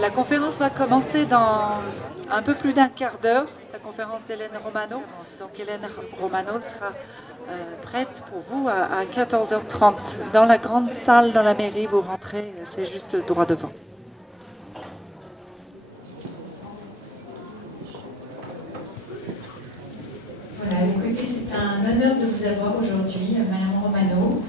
La conférence va commencer dans un peu plus d'un quart d'heure, la conférence d'Hélène Romano. Donc Hélène Romano sera prête pour vous à 14h30 dans la grande salle dans la mairie. Vous rentrez, c'est juste droit devant. Voilà, écoutez, c'est un honneur de vous avoir aujourd'hui, Madame Romano.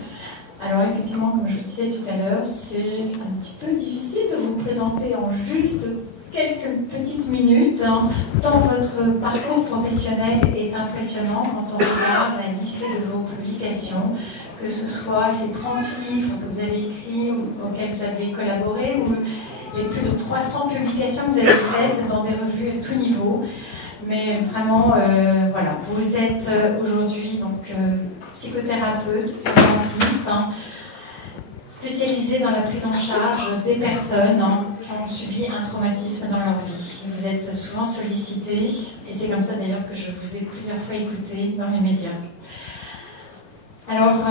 Alors effectivement, comme je vous disais tout à l'heure, c'est un petit peu difficile de vous présenter en juste quelques petites minutes, hein, tant votre parcours professionnel est impressionnant quand on regarde la liste de vos publications, que ce soit ces 30 livres que vous avez écrits ou auxquels vous avez collaboré, ou les plus de 300 publications que vous avez faites dans des revues à tout niveau. Mais vraiment, voilà, vous êtes aujourd'hui donc psychothérapeute, dentiste, hein, spécialisé dans la prise en charge des personnes qui ont subi un traumatisme dans leur vie. Vous êtes souvent sollicité, et c'est comme ça d'ailleurs que je vous ai plusieurs fois écouté dans les médias. Alors,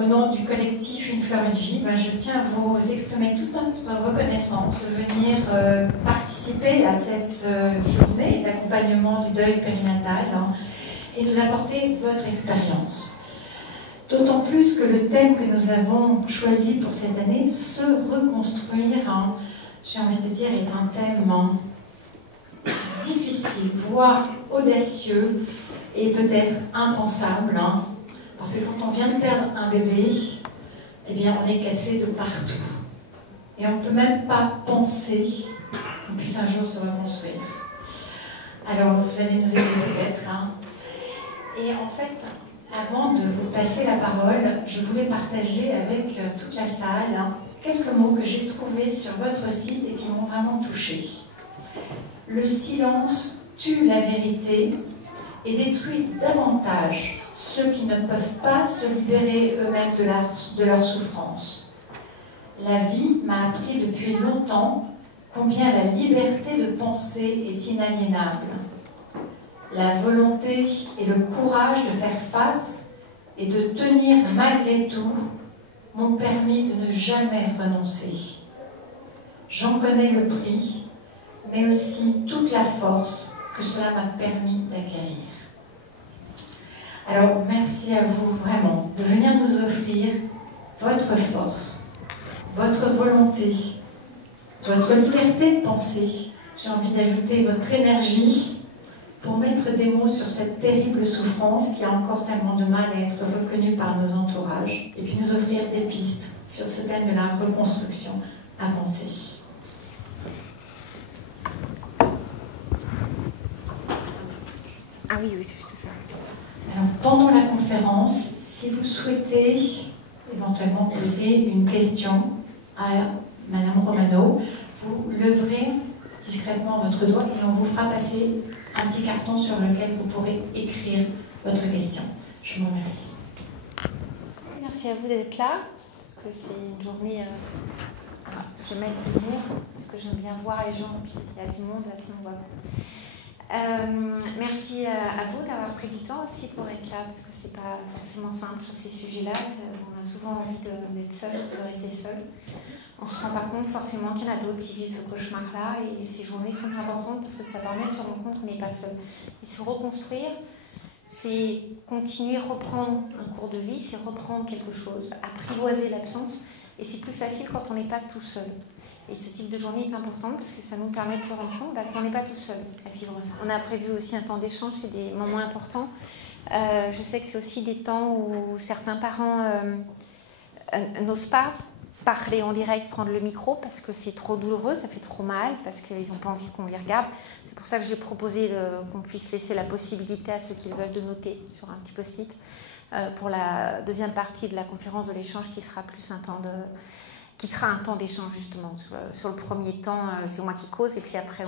au nom du collectif Une fleur, une vie, je tiens à vous exprimer toute notre reconnaissance de venir participer à cette journée d'accompagnement du deuil périnatal et nous apporter votre expérience. D'autant plus que le thème que nous avons choisi pour cette année, se reconstruire, j'ai envie de dire, est un thème difficile, voire audacieux et peut-être impensable. Parce que quand on vient de perdre un bébé, eh bien on est cassé de partout. Et on ne peut même pas penser qu'on puisse un jour se reconstruire. Alors vous allez nous aider peut-être. Et en fait, avant de vous passer la parole, je voulais partager avec toute la salle quelques mots que j'ai trouvés sur votre site et qui m'ont vraiment touchée. Le silence tue la vérité et détruit davantage ceux qui ne peuvent pas se libérer eux-mêmes de leur souffrance. La vie m'a appris depuis longtemps combien la liberté de penser est inaliénable. La volonté et le courage de faire face et de tenir malgré tout m'ont permis de ne jamais renoncer. J'en connais le prix, mais aussi toute la force que cela m'a permis d'acquérir. Alors, merci à vous vraiment de venir nous offrir votre force, votre volonté, votre liberté de penser. J'ai envie d'ajouter votre énergie pour mettre des mots sur cette terrible souffrance qui a encore tellement de mal à être reconnue par nos entourages, et puis nous offrir des pistes sur ce thème de la reconstruction avancée. Ah oui, c'est juste ça. Alors, pendant la conférence, si vous souhaitez éventuellement poser une question à Madame Romano, vous leverez discrètement votre doigt et on vous fera passer un petit carton sur lequel vous pourrez écrire votre question. Je vous remercie. Merci à vous d'être là, parce que c'est une journée... je vais mettre de l'humour, parce que j'aime bien voir les gens, puis il y a du monde, là, sinon on voit pas. Merci à vous d'avoir pris du temps aussi pour être là, parce que c'est pas forcément simple sur ces sujets-là. On a souvent envie d'être seul, de rester seul. On se rend pas compte forcément qu'il y en a d'autres qui vivent ce cauchemar-là, et ces journées sont importantes parce que ça permet de se rendre compte qu'on n'est pas seul. Et se reconstruire, c'est continuer, reprendre un cours de vie, c'est reprendre quelque chose, apprivoiser l'absence, et c'est plus facile quand on n'est pas tout seul. Et ce type de journée est important parce que ça nous permet de se rendre compte qu'on n'est pas tout seul à vivre ça. On a prévu aussi un temps d'échange, c'est des moments importants. Je sais que c'est aussi des temps où certains parents n'osent pas parler en direct, prendre le micro parce que c'est trop douloureux, ça fait trop mal, parce qu'ils n'ont pas envie qu'on les regarde. C'est pour ça que j'ai proposé qu'on puisse laisser la possibilité à ceux qui le veulent de noter sur un petit post-it pour la deuxième partie de la conférence de l'échange qui sera plus un temps un temps d'échange justement. Sur le premier temps, c'est moi qui cause et puis après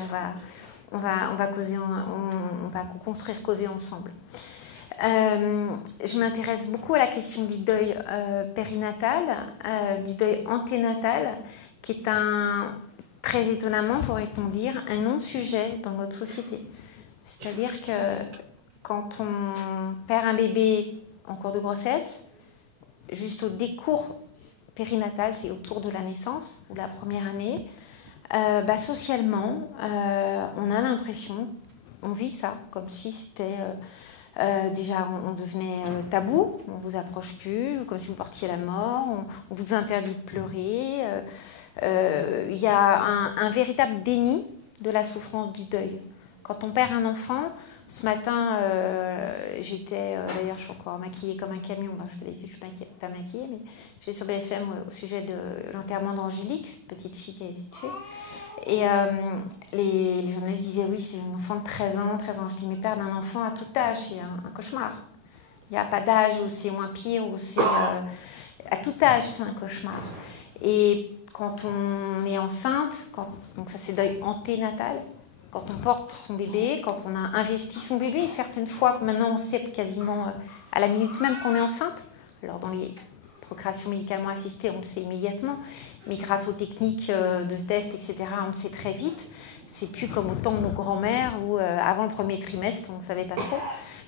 on va causer, on va construire, causer ensemble. Je m'intéresse beaucoup à la question du deuil périnatal, du deuil anténatal, qui est très étonnamment, pourrait-on dire, un non-sujet dans notre société. C'est-à-dire que quand on perd un bébé en cours de grossesse, juste au décours périnatal, c'est autour de la naissance ou la première année, Socialement, on a l'impression, on vit ça, comme si c'était... déjà, on devenait tabou, on ne vous approche plus, comme si vous portiez la mort, on vous interdit de pleurer. Il y a un véritable déni de la souffrance du deuil. Quand on perd un enfant, ce matin, j'étais, d'ailleurs je suis encore maquillée comme un camion, je ne suis pas maquillée, mais j'étais sur BFM au sujet de l'enterrement d'Angélique, cette petite fille qui a été tuée. Et les journalistes disaient oui, c'est un enfant de 13 ans. Je dis mais perdre un enfant à tout âge, c'est un cauchemar. Il n'y a pas d'âge où c'est moins pire, où c'est à tout âge c'est un cauchemar. Et quand on est enceinte, donc ça c'est deuil anténatal, quand on porte son bébé, quand on a investi son bébé, et certaines fois maintenant on sait quasiment à la minute même qu'on est enceinte. Alors dans les procréations médicalement assistées, on le sait immédiatement. Mais grâce aux techniques de tests, etc., on le sait très vite. C'est plus comme au temps de nos grands-mères où, avant le premier trimestre, on ne savait pas trop.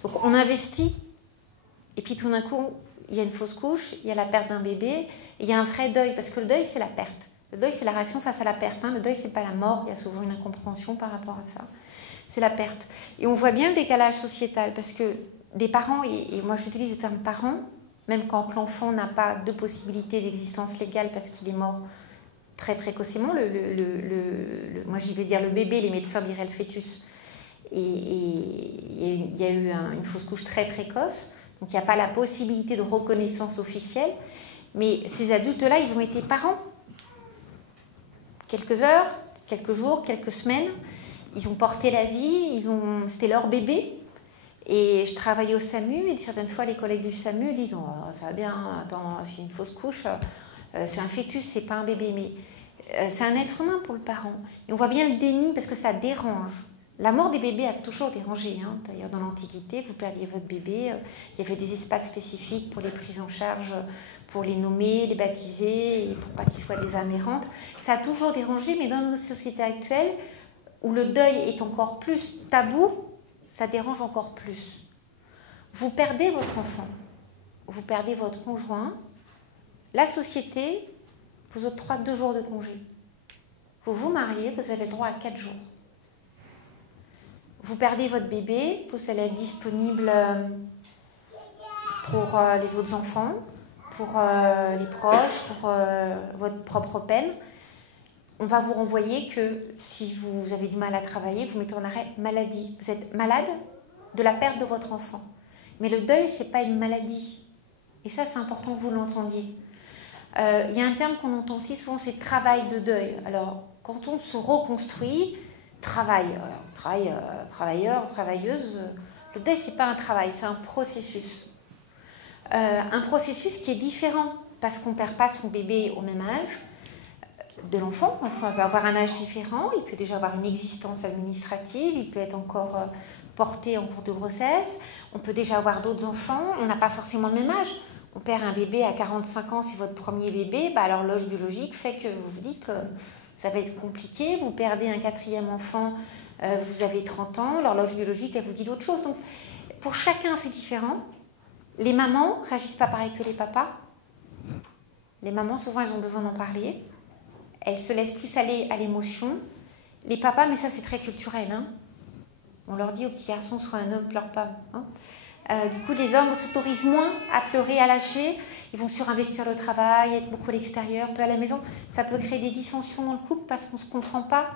Donc, on investit. Et puis, tout d'un coup, il y a une fausse couche, il y a la perte d'un bébé, et il y a un vrai deuil. Parce que le deuil, c'est la perte. Le deuil, c'est la réaction face à la perte. Le deuil, ce n'est pas la mort. Il y a souvent une incompréhension par rapport à ça. C'est la perte. Et on voit bien le décalage sociétal. Parce que des parents, et moi, j'utilise le terme parents, même quand l'enfant n'a pas de possibilité d'existence légale parce qu'il est mort très précocement, moi j'y vais dire le bébé, les médecins diraient le fœtus. Et il y a eu une fausse couche très précoce, donc il n'y a pas la possibilité de reconnaissance officielle. Mais ces adultes-là, ils ont été parents. Quelques heures, quelques jours, quelques semaines, ils ont porté la vie, c'était leur bébé. Et je travaillais au SAMU, et certaines fois, les collègues du SAMU disent oh, ça va bien, attends, c'est une fausse couche, c'est un fœtus, c'est pas un bébé, mais c'est un être humain pour le parent. Et on voit bien le déni parce que ça dérange. La mort des bébés a toujours dérangé. D'ailleurs, dans l'Antiquité, vous perdiez votre bébé, il y avait des espaces spécifiques pour les prises en charge, pour les nommer, les baptiser, et pour pas qu'ils soient des âmes errantes. Ça a toujours dérangé, mais dans notre société actuelle, où le deuil est encore plus tabou, ça dérange encore plus. Vous perdez votre enfant, vous perdez votre conjoint, la société vous octroie 2 jours de congé. Vous vous mariez, vous avez le droit à 4 jours. Vous perdez votre bébé, vous allez être disponible pour les autres enfants, pour les proches, pour votre propre peine. On va vous renvoyer que si vous avez du mal à travailler, vous mettez en arrêt maladie. Vous êtes malade de la perte de votre enfant. Mais le deuil, ce n'est pas une maladie. Et ça, c'est important que vous l'entendiez. Il y a un terme qu'on entend aussi souvent, c'est travail de deuil. Alors, quand on se reconstruit, travailleur, travailleuse, le deuil, ce n'est pas un travail, c'est un processus. Un processus qui est différent, parce qu'on ne perd pas son bébé au même âge de l'enfant. L'enfant peut avoir un âge différent, il peut déjà avoir une existence administrative, il peut être encore porté en cours de grossesse, on peut déjà avoir d'autres enfants, on n'a pas forcément le même âge. On perd un bébé à 45 ans, c'est votre premier bébé, alors l'horloge biologique fait que vous vous dites ça va être compliqué, vous perdez un 4e enfant, vous avez 30 ans, l'horloge biologique elle vous dit d'autres choses. Donc pour chacun c'est différent. Les mamans ne réagissent pas pareil que les papas. Les mamans souvent elles ont besoin d'en parler. Elles se laissent plus aller à l'émotion. Les papas, mais ça c'est très culturel. On leur dit aux petits garçons, sois un homme, pleure pas. Du coup, les hommes s'autorisent moins à pleurer, à lâcher. Ils vont surinvestir le travail, être beaucoup à l'extérieur, peu à la maison. Ça peut créer des dissensions dans le couple parce qu'on ne se comprend pas,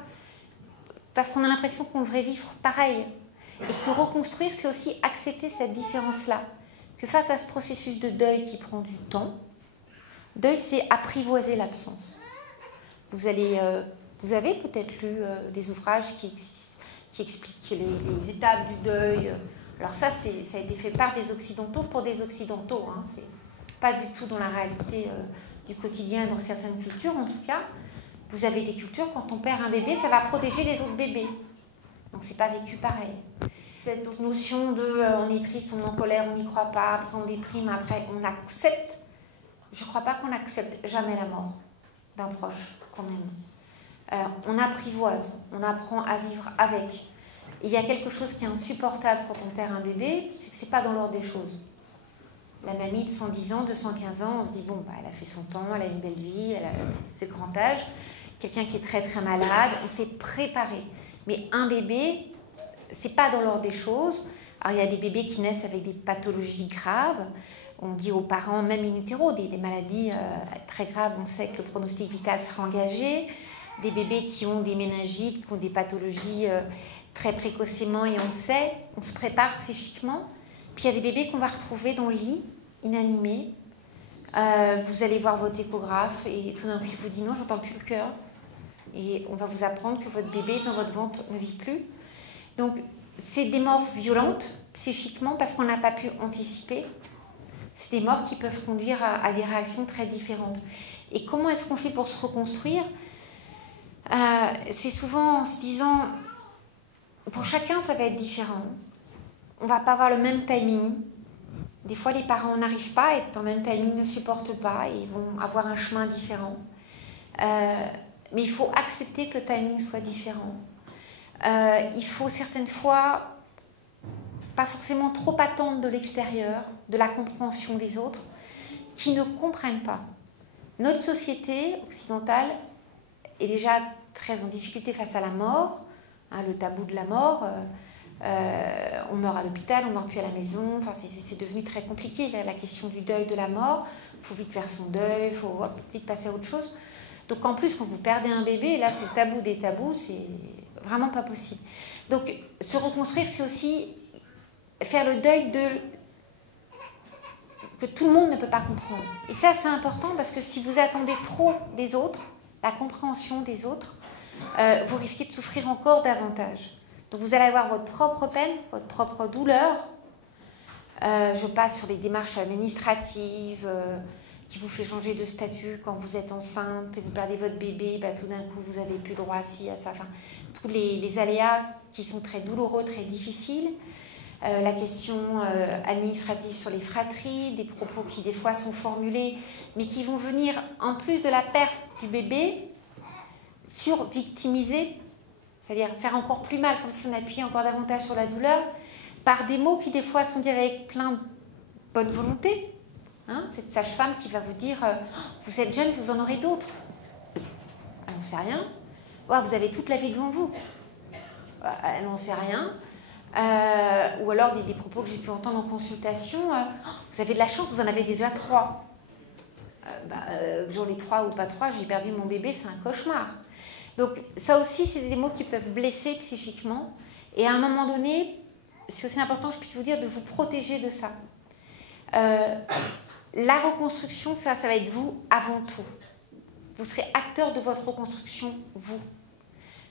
parce qu'on a l'impression qu'on devrait vivre pareil. Et se reconstruire, c'est aussi accepter cette différence-là. Que face à ce processus de deuil qui prend du temps, deuil, c'est apprivoiser l'absence. Vous avez peut-être lu des ouvrages qui expliquent les étapes du deuil. Alors ça a été fait par des Occidentaux pour des Occidentaux. C'est pas du tout dans la réalité du quotidien dans certaines cultures. En tout cas, vous avez des cultures, quand on perd un bébé, ça va protéger les autres bébés. Donc c'est pas vécu pareil. Cette notion de on est triste, on est en colère, on n'y croit pas, après on déprime, après on accepte. Je crois pas qu'on accepte jamais la mort d'un proche qu'on aime. On apprivoise, on apprend à vivre avec. Et il y a quelque chose qui est insupportable quand on perd un bébé, c'est que c'est pas dans l'ordre des choses. La mamie de 110 ans, 215 ans, on se dit bon, elle a fait son temps, elle a une belle vie, elle a ses grands âges. quelqu'un qui est très très malade, on s'est préparé. Mais un bébé, c'est pas dans l'ordre des choses. Alors il y a des bébés qui naissent avec des pathologies graves. On dit aux parents, même in utero, des maladies très graves, on sait que le pronostic vital sera engagé. Des bébés qui ont des méningites, qui ont des pathologies très précocement, et on le sait, on se prépare psychiquement. Puis il y a des bébés qu'on va retrouver dans le lit, inanimés. Vous allez voir votre échographe et tout d'un coup il vous dit non, j'entends plus le cœur. Et on va vous apprendre que votre bébé dans votre ventre ne vit plus. Donc c'est des morts violentes psychiquement parce qu'on n'a pas pu anticiper. C'est des morts qui peuvent conduire à des réactions très différentes. Et comment est-ce qu'on fait pour se reconstruire? C'est souvent en se disant, pour chacun ça va être différent. On ne va pas avoir le même timing. Des fois les parents n'arrivent pas à être dans le même timing, ne supportent pas et vont avoir un chemin différent. Mais il faut accepter que le timing soit différent. Il faut certaines fois pas forcément trop attendre de l'extérieur, de la compréhension des autres, qui ne comprennent pas. Notre société occidentale est déjà très en difficulté face à la mort, hein, le tabou de la mort. On meurt à l'hôpital, on ne meurt plus à la maison. Enfin, c'est devenu très compliqué, la question du deuil de la mort. Il faut vite faire son deuil, il faut vite passer à autre chose. Donc en plus, quand vous perdez un bébé, là c'est le tabou des tabous, c'est vraiment pas possible. Donc se reconstruire, c'est aussi faire le deuil que tout le monde ne peut pas comprendre. Et ça c'est important parce que si vous attendez trop des autres, la compréhension des autres, vous risquez de souffrir encore davantage. Donc vous allez avoir votre propre peine, votre propre douleur. Je passe sur les démarches administratives qui vous fait changer de statut quand vous êtes enceinte et vous perdez votre bébé, tout d'un coup vous n'avez plus le droit à ci, à ça. Enfin, tous les aléas qui sont très douloureux, très difficiles. La question administrative sur les fratries, des propos qui des fois sont formulés, mais qui vont venir en plus de la perte du bébé, sur-victimiser, c'est-à-dire faire encore plus mal, comme si on appuyait encore davantage sur la douleur, par des mots qui des fois sont dits avec plein de bonne volonté. Hein, cette sage-femme qui va vous dire vous êtes jeune, vous en aurez d'autres. Elle n'en sait rien. Oh, vous avez toute la vie devant vous. Elle n'en sait rien. Ou alors des propos que j'ai pu entendre en consultation vous avez de la chance, vous en avez déjà 3. J'en ai 3 ou pas 3, j'ai perdu mon bébé, c'est un cauchemar. Donc ça aussi, c'est des mots qui peuvent blesser psychiquement. Et à un moment donné, c'est aussi important, je puisse vous dire, de vous protéger de ça. La reconstruction, ça va être vous avant tout. Vous serez acteur de votre reconstruction, vous.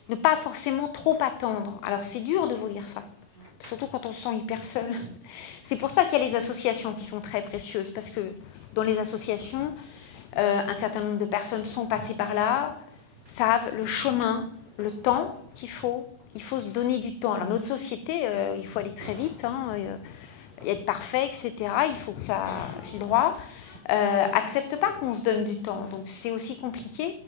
Ne pas forcément trop attendre. Alors c'est dur de vous dire ça, surtout quand on se sent hyper seul. C'est pour ça qu'il y a les associations qui sont très précieuses, parce que dans les associations, un certain nombre de personnes sont passées par là, savent le chemin, le temps qu'il faut. Il faut se donner du temps. Alors notre société, il faut aller très vite, être parfait, etc. Il faut que ça file droit. Accepte pas qu'on se donne du temps. Donc c'est aussi compliqué.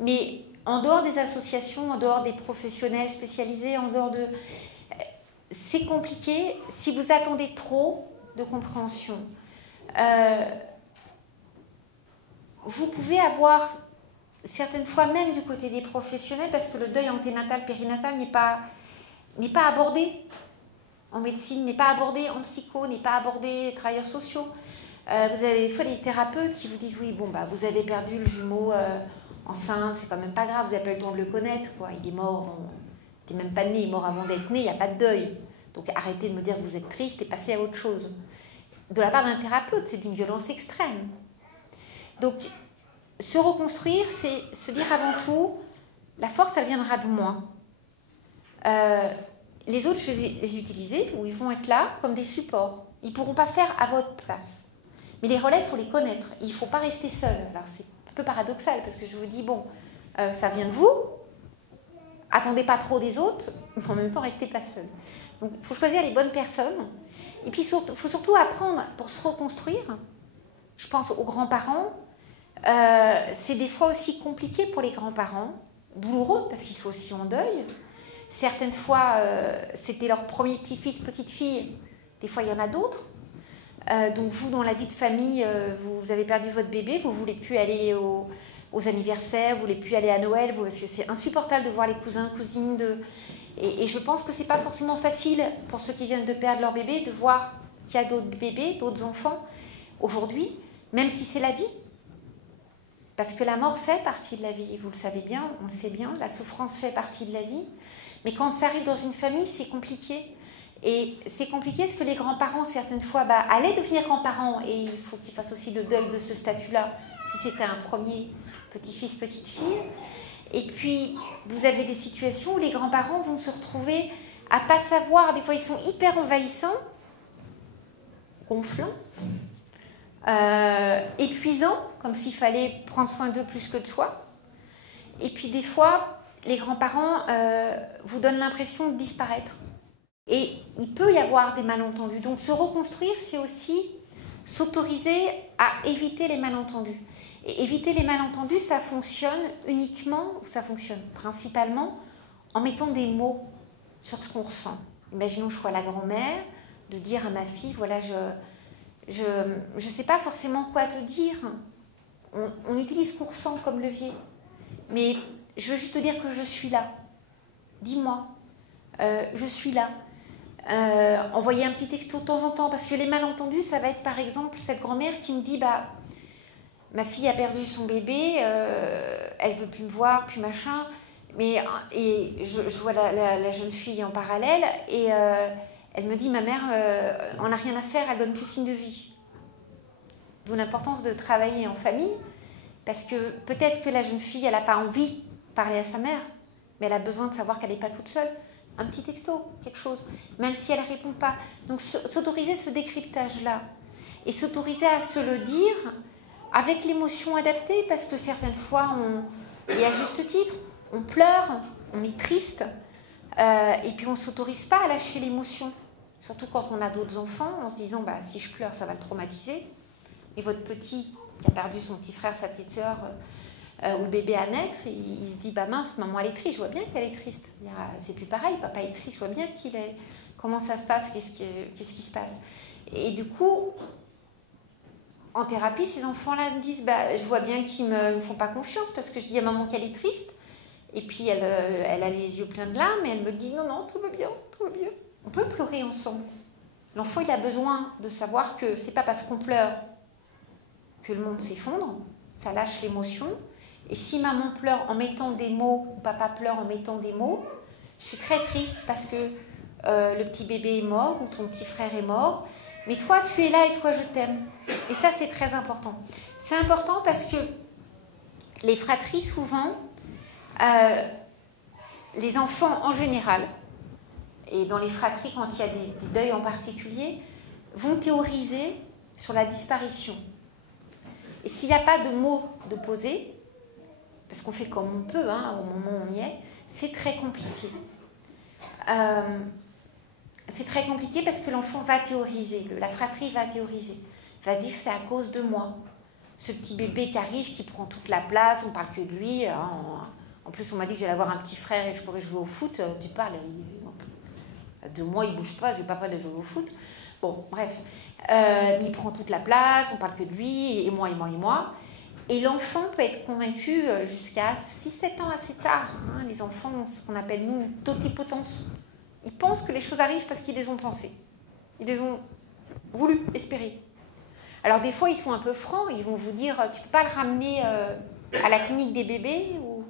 Mais en dehors des associations, en dehors des professionnels spécialisés, en dehors de... c'est compliqué si vous attendez trop de compréhension. Vous pouvez avoir certaines fois même du côté des professionnels, parce que le deuil anténatal, périnatal n'est pas abordé en médecine, n'est pas abordé en psycho, n'est pas abordé les travailleurs sociaux. Vous avez des fois des thérapeutes qui vous disent oui, bon, vous avez perdu le jumeau enceinte, c'est quand même pas grave, vous n'avez pas eu le temps de le connaître, quoi. Il est mort, il n'était même pas né, il est mort avant d'être né, il n'y a pas de deuil. Donc arrêtez de me dire que vous êtes triste et passez à autre chose. De la part d'un thérapeute, c'est d'une violence extrême. Donc se reconstruire, c'est se dire avant tout, la force, elle viendra de moi. Les autres, je vais les utiliser, ou ils vont être là comme des supports. Ils ne pourront pas faire à votre place. Mais les relais, il faut les connaître. Il ne faut pas rester seul. Alors c'est un peu paradoxal, parce que je vous dis, bon, ça vient de vous, attendez pas trop des autres, mais en même temps, restez pas seul. Donc il faut choisir les bonnes personnes. Et puis il faut surtout apprendre pour se reconstruire. Je pense aux grands-parents. C'est des fois aussi compliqué pour les grands-parents, douloureux parce qu'ils sont aussi en deuil. Certaines fois, c'était leur premier petit-fils, petite-fille. Des fois, il y en a d'autres. Donc vous, dans la vie de famille, vous avez perdu votre bébé, vous ne voulez plus aller aux anniversaires, vous voulez plus aller à Noël, parce que c'est insupportable de voir les cousins, cousines. Et je pense que c'est pas forcément facile pour ceux qui viennent de perdre leur bébé de voir qu'il y a d'autres bébés, d'autres enfants aujourd'hui, même si c'est la vie. Parce que la mort fait partie de la vie, vous le savez bien, on le sait bien, la souffrance fait partie de la vie. Mais quand ça arrive dans une famille, c'est compliqué. Et c'est compliqué parce que les grands-parents, certaines fois, allaient devenir grands-parents. Et il faut qu'ils fassent aussi le deuil de ce statut-là, si c'était un premier petit-fils, petite-fille. Et puis, vous avez des situations où les grands-parents vont se retrouver à ne pas savoir. Des fois, ils sont hyper envahissants, gonflants, épuisants, comme s'il fallait prendre soin d'eux plus que de soi. Et puis, des fois, les grands-parents vous donnent l'impression de disparaître. Et il peut y avoir des malentendus. Donc, se reconstruire, c'est aussi s'autoriser à éviter les malentendus. Et éviter les malentendus, ça fonctionne principalement en mettant des mots sur ce qu'on ressent. Imaginons que je sois la grand-mère, de dire à ma fille, voilà, je sais pas forcément quoi te dire. On utilise ce qu'on ressent comme levier. Mais je veux juste te dire que je suis là. Dis-moi, je suis là. Envoyer un petit texto de temps en temps, parce que les malentendus, ça va être par exemple cette grand-mère qui me dit, ma fille a perdu son bébé, elle veut plus me voir, plus machin, et je vois la jeune fille en parallèle, et elle me dit, ma mère, on n'a rien à faire, elle donne plus signe de vie. D'où l'importance de travailler en famille, parce que peut-être que la jeune fille, elle n'a pas envie de parler à sa mère, mais elle a besoin de savoir qu'elle n'est pas toute seule. Un petit texto, quelque chose, même si elle ne répond pas. Donc s'autoriser ce décryptage-là, et s'autoriser à se le dire avec l'émotion adaptée, parce que certaines fois, et à juste titre, on pleure, on est triste, et puis on ne s'autorise pas à lâcher l'émotion. Surtout quand on a d'autres enfants, en se disant, si je pleure, ça va le traumatiser. Et votre petit, qui a perdu son petit frère, sa petite sœur, ou le bébé à naître, il se dit, mince, maman elle est triste, je vois bien qu'elle est triste. C'est plus pareil, papa est triste, je vois bien qu'il est... Comment ça se passe, qu'est-ce qui se passe? Et du coup, en thérapie, ces enfants-là me disent, je vois bien qu'ils ne me font pas confiance parce que je dis à maman qu'elle est triste. Et puis elle a les yeux pleins de larmes et elle me dit, non, tout va bien, tout va bien. On peut pleurer ensemble. L'enfant, il a besoin de savoir que c'est pas parce qu'on pleure que le monde s'effondre, ça lâche l'émotion. Et si maman pleure en mettant des mots, ou papa pleure en mettant des mots, je suis très triste parce que le petit bébé est mort ou ton petit frère est mort, mais toi tu es là et toi je t'aime. Et ça c'est très important. C'est important parce que les fratries souvent, les enfants en général, et dans les fratries quand il y a des deuils en particulier, vont théoriser sur la disparition. Et s'il n'y a pas de mots de poser, parce qu'on fait comme on peut, au moment où on y est, c'est très compliqué. C'est très compliqué parce que l'enfant va théoriser, la fratrie va théoriser. Il va se dire que c'est à cause de moi. Ce petit bébé qui arrive, qui prend toute la place, on ne parle que de lui. En plus, on m'a dit que j'allais avoir un petit frère et que je pourrais jouer au foot. Tu parles, à 2 mois, il ne bouge pas, je ne vais pas de jouer au foot. Bon, bref. Il prend toute la place, on ne parle que de lui, et moi, et moi, et moi. Et l'enfant peut être convaincu jusqu'à 6-7 ans assez tard. Les enfants ont ce qu'on appelle, nous, une totipotence. Ils pensent que les choses arrivent parce qu'ils les ont pensées. Ils les ont voulu, espérées. Alors des fois, ils sont un peu francs. Ils vont vous dire, tu ne peux pas le ramener à la clinique des bébés. Ou...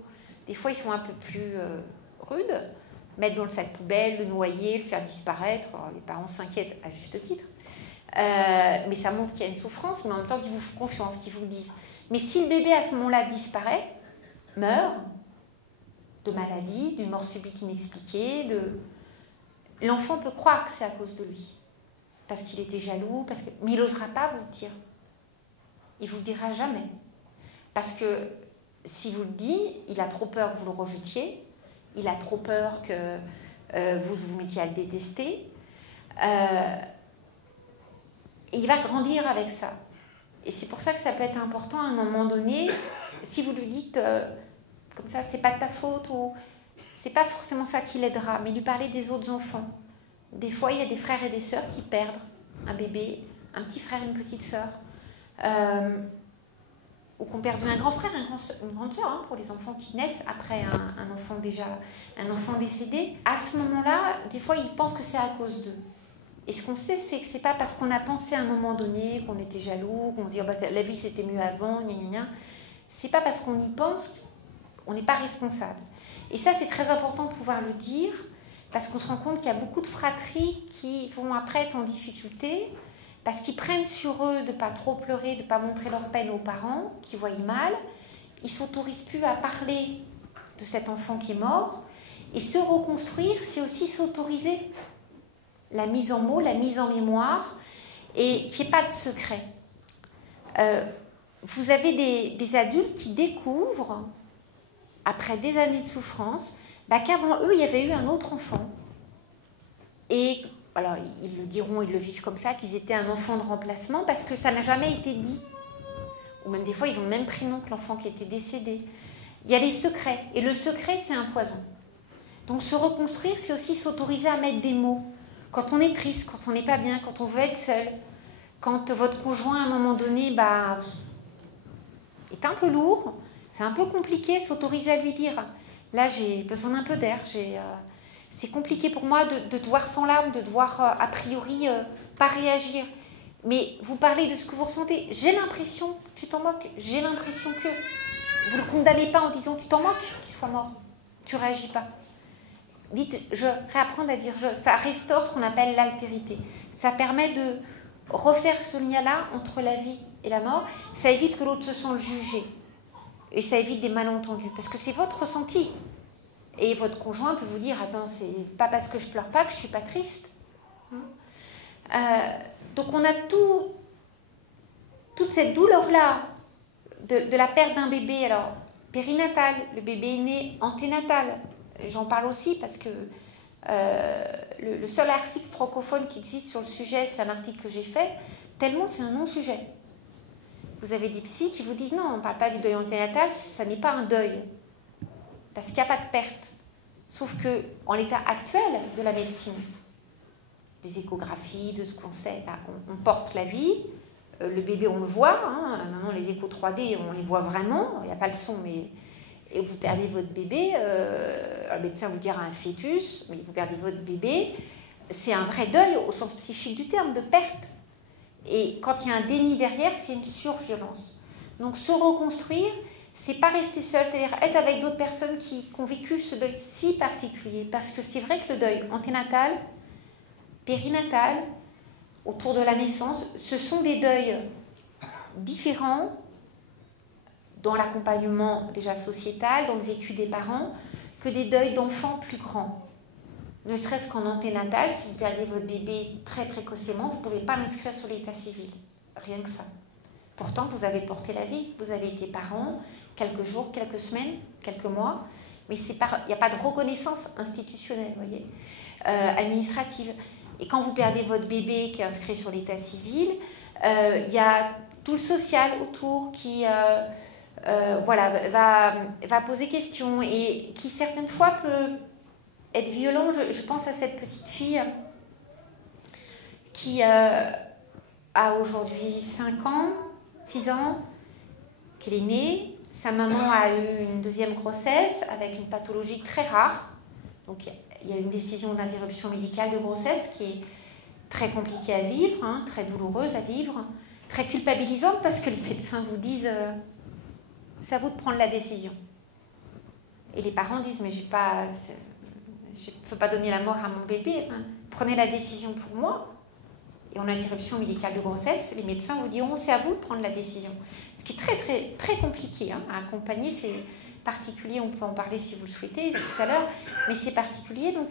Des fois, ils sont un peu plus rudes. Mettre dans le sac poubelle, le noyer, le faire disparaître. Alors, les parents s'inquiètent à juste titre. Mais ça montre qu'il y a une souffrance, mais en même temps qu'ils vous font confiance, qu'ils vous le disent. Mais si le bébé, à ce moment-là, disparaît, meurt, de maladie, d'une mort subite inexpliquée, l'enfant peut croire que c'est à cause de lui. Parce qu'il était jaloux, mais il n'osera pas vous le dire. Il ne vous le dira jamais. Parce que s'il vous le dit, il a trop peur que vous le rejetiez, il a trop peur que vous vous mettiez à le détester. Et il va grandir avec ça. Et c'est pour ça que ça peut être important à un moment donné, si vous lui dites comme ça, c'est pas de ta faute, ou c'est pas forcément ça qui l'aidera, mais lui parler des autres enfants. Des fois, il y a des frères et des sœurs qui perdent un bébé, un petit frère et une petite sœur. ou qui ont perdu un grand frère, une grande sœur, hein, pour les enfants qui naissent après un enfant décédé. À ce moment-là, des fois, ils pensent que c'est à cause d'eux. Et ce qu'on sait, c'est que c'est pas parce qu'on a pensé à un moment donné qu'on était jaloux, qu'on se dit oh, bah, la vie c'était mieux avant, gna gna gna. C'est pas parce qu'on y pense qu'on n'est pas responsable. Et ça, c'est très important de pouvoir le dire, parce qu'on se rend compte qu'il y a beaucoup de fratries qui vont après être en difficulté, parce qu'ils prennent sur eux de ne pas trop pleurer, de ne pas montrer leur peine aux parents qui voient mal. Ils ne s'autorisent plus à parler de cet enfant qui est mort. Et se reconstruire, c'est aussi s'autoriser la mise en mots, la mise en mémoire, et qu'il n'y ait pas de secret. Vous avez des adultes qui découvrent, après des années de souffrance, bah, qu'avant eux, il y avait eu un autre enfant. Et alors, ils le diront, ils le vivent comme ça, qu'ils étaient un enfant de remplacement, parce que ça n'a jamais été dit. Ou même des fois, ils ont le même prénom que l'enfant qui était décédé. Il y a des secrets, et le secret, c'est un poison. Donc se reconstruire, c'est aussi s'autoriser à mettre des mots. Quand on est triste, quand on n'est pas bien, quand on veut être seul, quand votre conjoint, à un moment donné, bah, est un peu lourd, c'est un peu compliqué, s'autoriser à lui dire « Là, j'ai besoin d'un peu d'air, c'est compliqué pour moi de te voir sans larmes, de devoir, a priori, pas réagir. Mais vous parlez de ce que vous ressentez. J'ai l'impression, tu t'en moques, j'ai l'impression que... » Vous ne le condamnez pas en disant « Tu t'en moques qu'il soit mort. Tu ne réagis pas. » Dites « Je », réapprendre à dire « je ». Ça restaure ce qu'on appelle l'altérité. Ça permet de refaire ce lien-là entre la vie et la mort. Ça évite que l'autre se sente jugé. Et ça évite des malentendus. Parce que c'est votre ressenti. Et votre conjoint peut vous dire « Attends, c'est pas parce que je pleure pas que je suis pas triste. » Donc on a toute cette douleur-là de la perte d'un bébé, alors périnatal, le bébé est né anténatal. J'en parle aussi parce que le seul article francophone qui existe sur le sujet, c'est un article que j'ai fait, tellement c'est un non-sujet. Vous avez des psys qui vous disent non, on ne parle pas du deuil anténatal, ça n'est pas un deuil, parce qu'il n'y a pas de perte. Sauf qu'en l'état actuel de la médecine, des échographies, de ce qu'on sait, bah, on porte la vie, le bébé on le voit, hein, maintenant les échos 3D on les voit vraiment, il n'y a pas le son, mais et vous perdez votre bébé, le médecin vous dira un fœtus, mais vous perdez votre bébé, c'est un vrai deuil au sens psychique du terme, de perte. Et quand il y a un déni derrière, c'est une surviolence. Donc se reconstruire, c'est pas rester seul, c'est-à-dire être avec d'autres personnes qui ont vécu ce deuil si particulier. Parce que c'est vrai que le deuil anténatal, périnatal, autour de la naissance, ce sont des deuils différents dans l'accompagnement déjà sociétal, dans le vécu des parents, que des deuils d'enfants plus grands. Ne serait-ce qu'en anténatal, si vous perdez votre bébé très précocement, vous ne pouvez pas l'inscrire sur l'état civil. Rien que ça. Pourtant, vous avez porté la vie, vous avez été parent, quelques jours, quelques semaines, quelques mois, mais il n'y a pas de reconnaissance institutionnelle, voyez, administrative. Et quand vous perdez votre bébé qui est inscrit sur l'état civil, il y a tout le social autour qui voilà, va poser question et qui certaines fois peut être violent. Je pense à cette petite fille qui a aujourd'hui 5 ans, 6 ans, qu'elle est née. Sa maman a eu une deuxième grossesse avec une pathologie très rare. Donc il y a une décision d'interruption médicale de grossesse qui est très compliquée à vivre, hein, très douloureuse à vivre, très culpabilisante parce que les médecins vous disent c'est à vous de prendre la décision. Et les parents disent mais je ne peux pas donner la mort à mon bébé, hein. Prenez la décision pour moi. Et en interruption médicale de grossesse, les médecins vous diront c'est à vous de prendre la décision. Ce qui est très très très compliqué, hein, à accompagner, c'est particulier, on peut en parler si vous le souhaitez tout à l'heure, mais c'est particulier. Donc,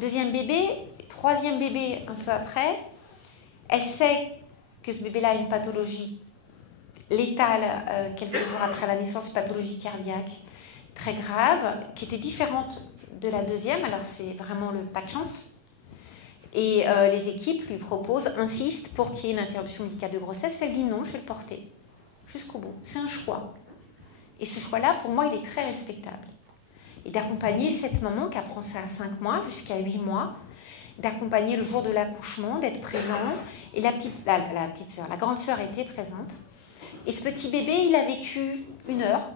deuxième bébé, troisième bébé un peu après, elle sait que ce bébé-là a une pathologie létale quelques jours après la naissance, pathologie cardiaque très grave, qui était différente de la deuxième, alors c'est vraiment le pas de chance. Et les équipes lui proposent, insistent pour qu'il y ait une interruption médicale de grossesse. Elle dit non, je vais le porter jusqu'au bout. C'est un choix. Et ce choix-là, pour moi, il est très respectable. Et d'accompagner cette maman qui apprend ça à 5 mois jusqu'à 8 mois, d'accompagner le jour de l'accouchement, d'être présent. Et la petite sœur, la grande sœur était présente. Et ce petit bébé, il a vécu une heure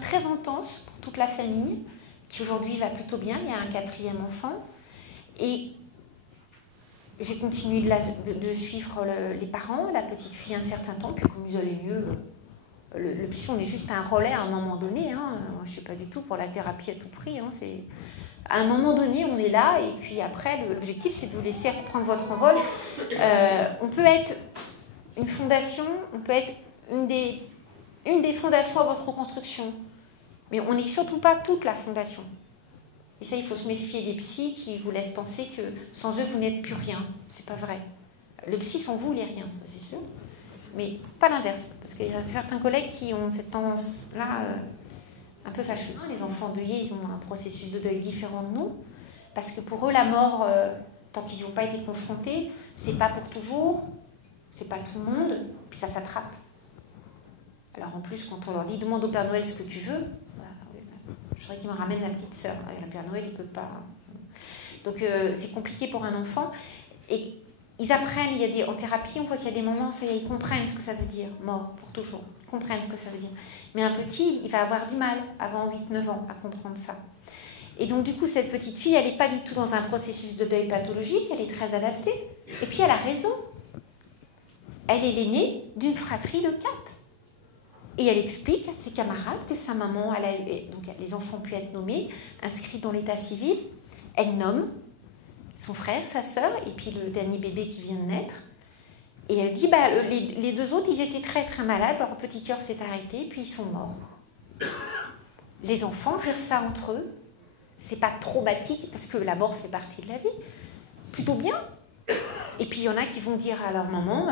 très intense pour toute la famille, qui aujourd'hui va plutôt bien. Il y a un 4e enfant. Et j'ai continué de suivre les parents, la petite fille un certain temps, puis comme ils allaient mieux, le psy, on est juste un relais à un moment donné. Hein. Moi, je ne suis pas du tout pour la thérapie à tout prix. Hein. À un moment donné, on est là, et puis après, l'objectif, c'est de vous laisser reprendre votre envol. On peut être une fondation, on peut être une des fondations à votre reconstruction, mais on n'est surtout pas toute la fondation. Et ça, il faut se méfier des psys qui vous laissent penser que sans eux, vous n'êtes plus rien. C'est pas vrai. Le psy, sans vous, il n'est rien, ça c'est sûr. Mais pas l'inverse, parce qu'il y a certains collègues qui ont cette tendance-là un peu fâcheuse. Les enfants endeuillés, ils ont un processus de deuil différent de nous, parce que pour eux, la mort, tant qu'ils n'ont pas été confrontés, c'est pas pour toujours, c'est pas tout le monde, puis ça s'attrape. Alors en plus, quand on leur dit « demande au Père Noël ce que tu veux », je voudrais qu'il me ramène la petite sœur. Le Père Noël, il ne peut pas. Donc c'est compliqué pour un enfant. Et ils apprennent, en thérapie, on voit qu'il y a des moments, ça y est, ils comprennent ce que ça veut dire, mort pour toujours. Ils comprennent ce que ça veut dire. Mais un petit, il va avoir du mal, avant 8-9 ans, à comprendre ça. Et donc du coup, cette petite fille, elle n'est pas du tout dans un processus de deuil pathologique, elle est très adaptée. Et puis elle a raison. Elle est l'aînée d'une fratrie de 4. Et elle explique à ses camarades que sa maman, donc les enfants ont pu être nommés, inscrits dans l'état civil. Elle nomme son frère, sa sœur, et puis le dernier bébé qui vient de naître. Et elle dit, les 2 autres, ils étaient très très malades, leur petit cœur s'est arrêté, puis ils sont morts. Les enfants gèrent ça entre eux. C'est pas traumatique, parce que la mort fait partie de la vie. Plutôt bien. Et puis il y en a qui vont dire à leur maman,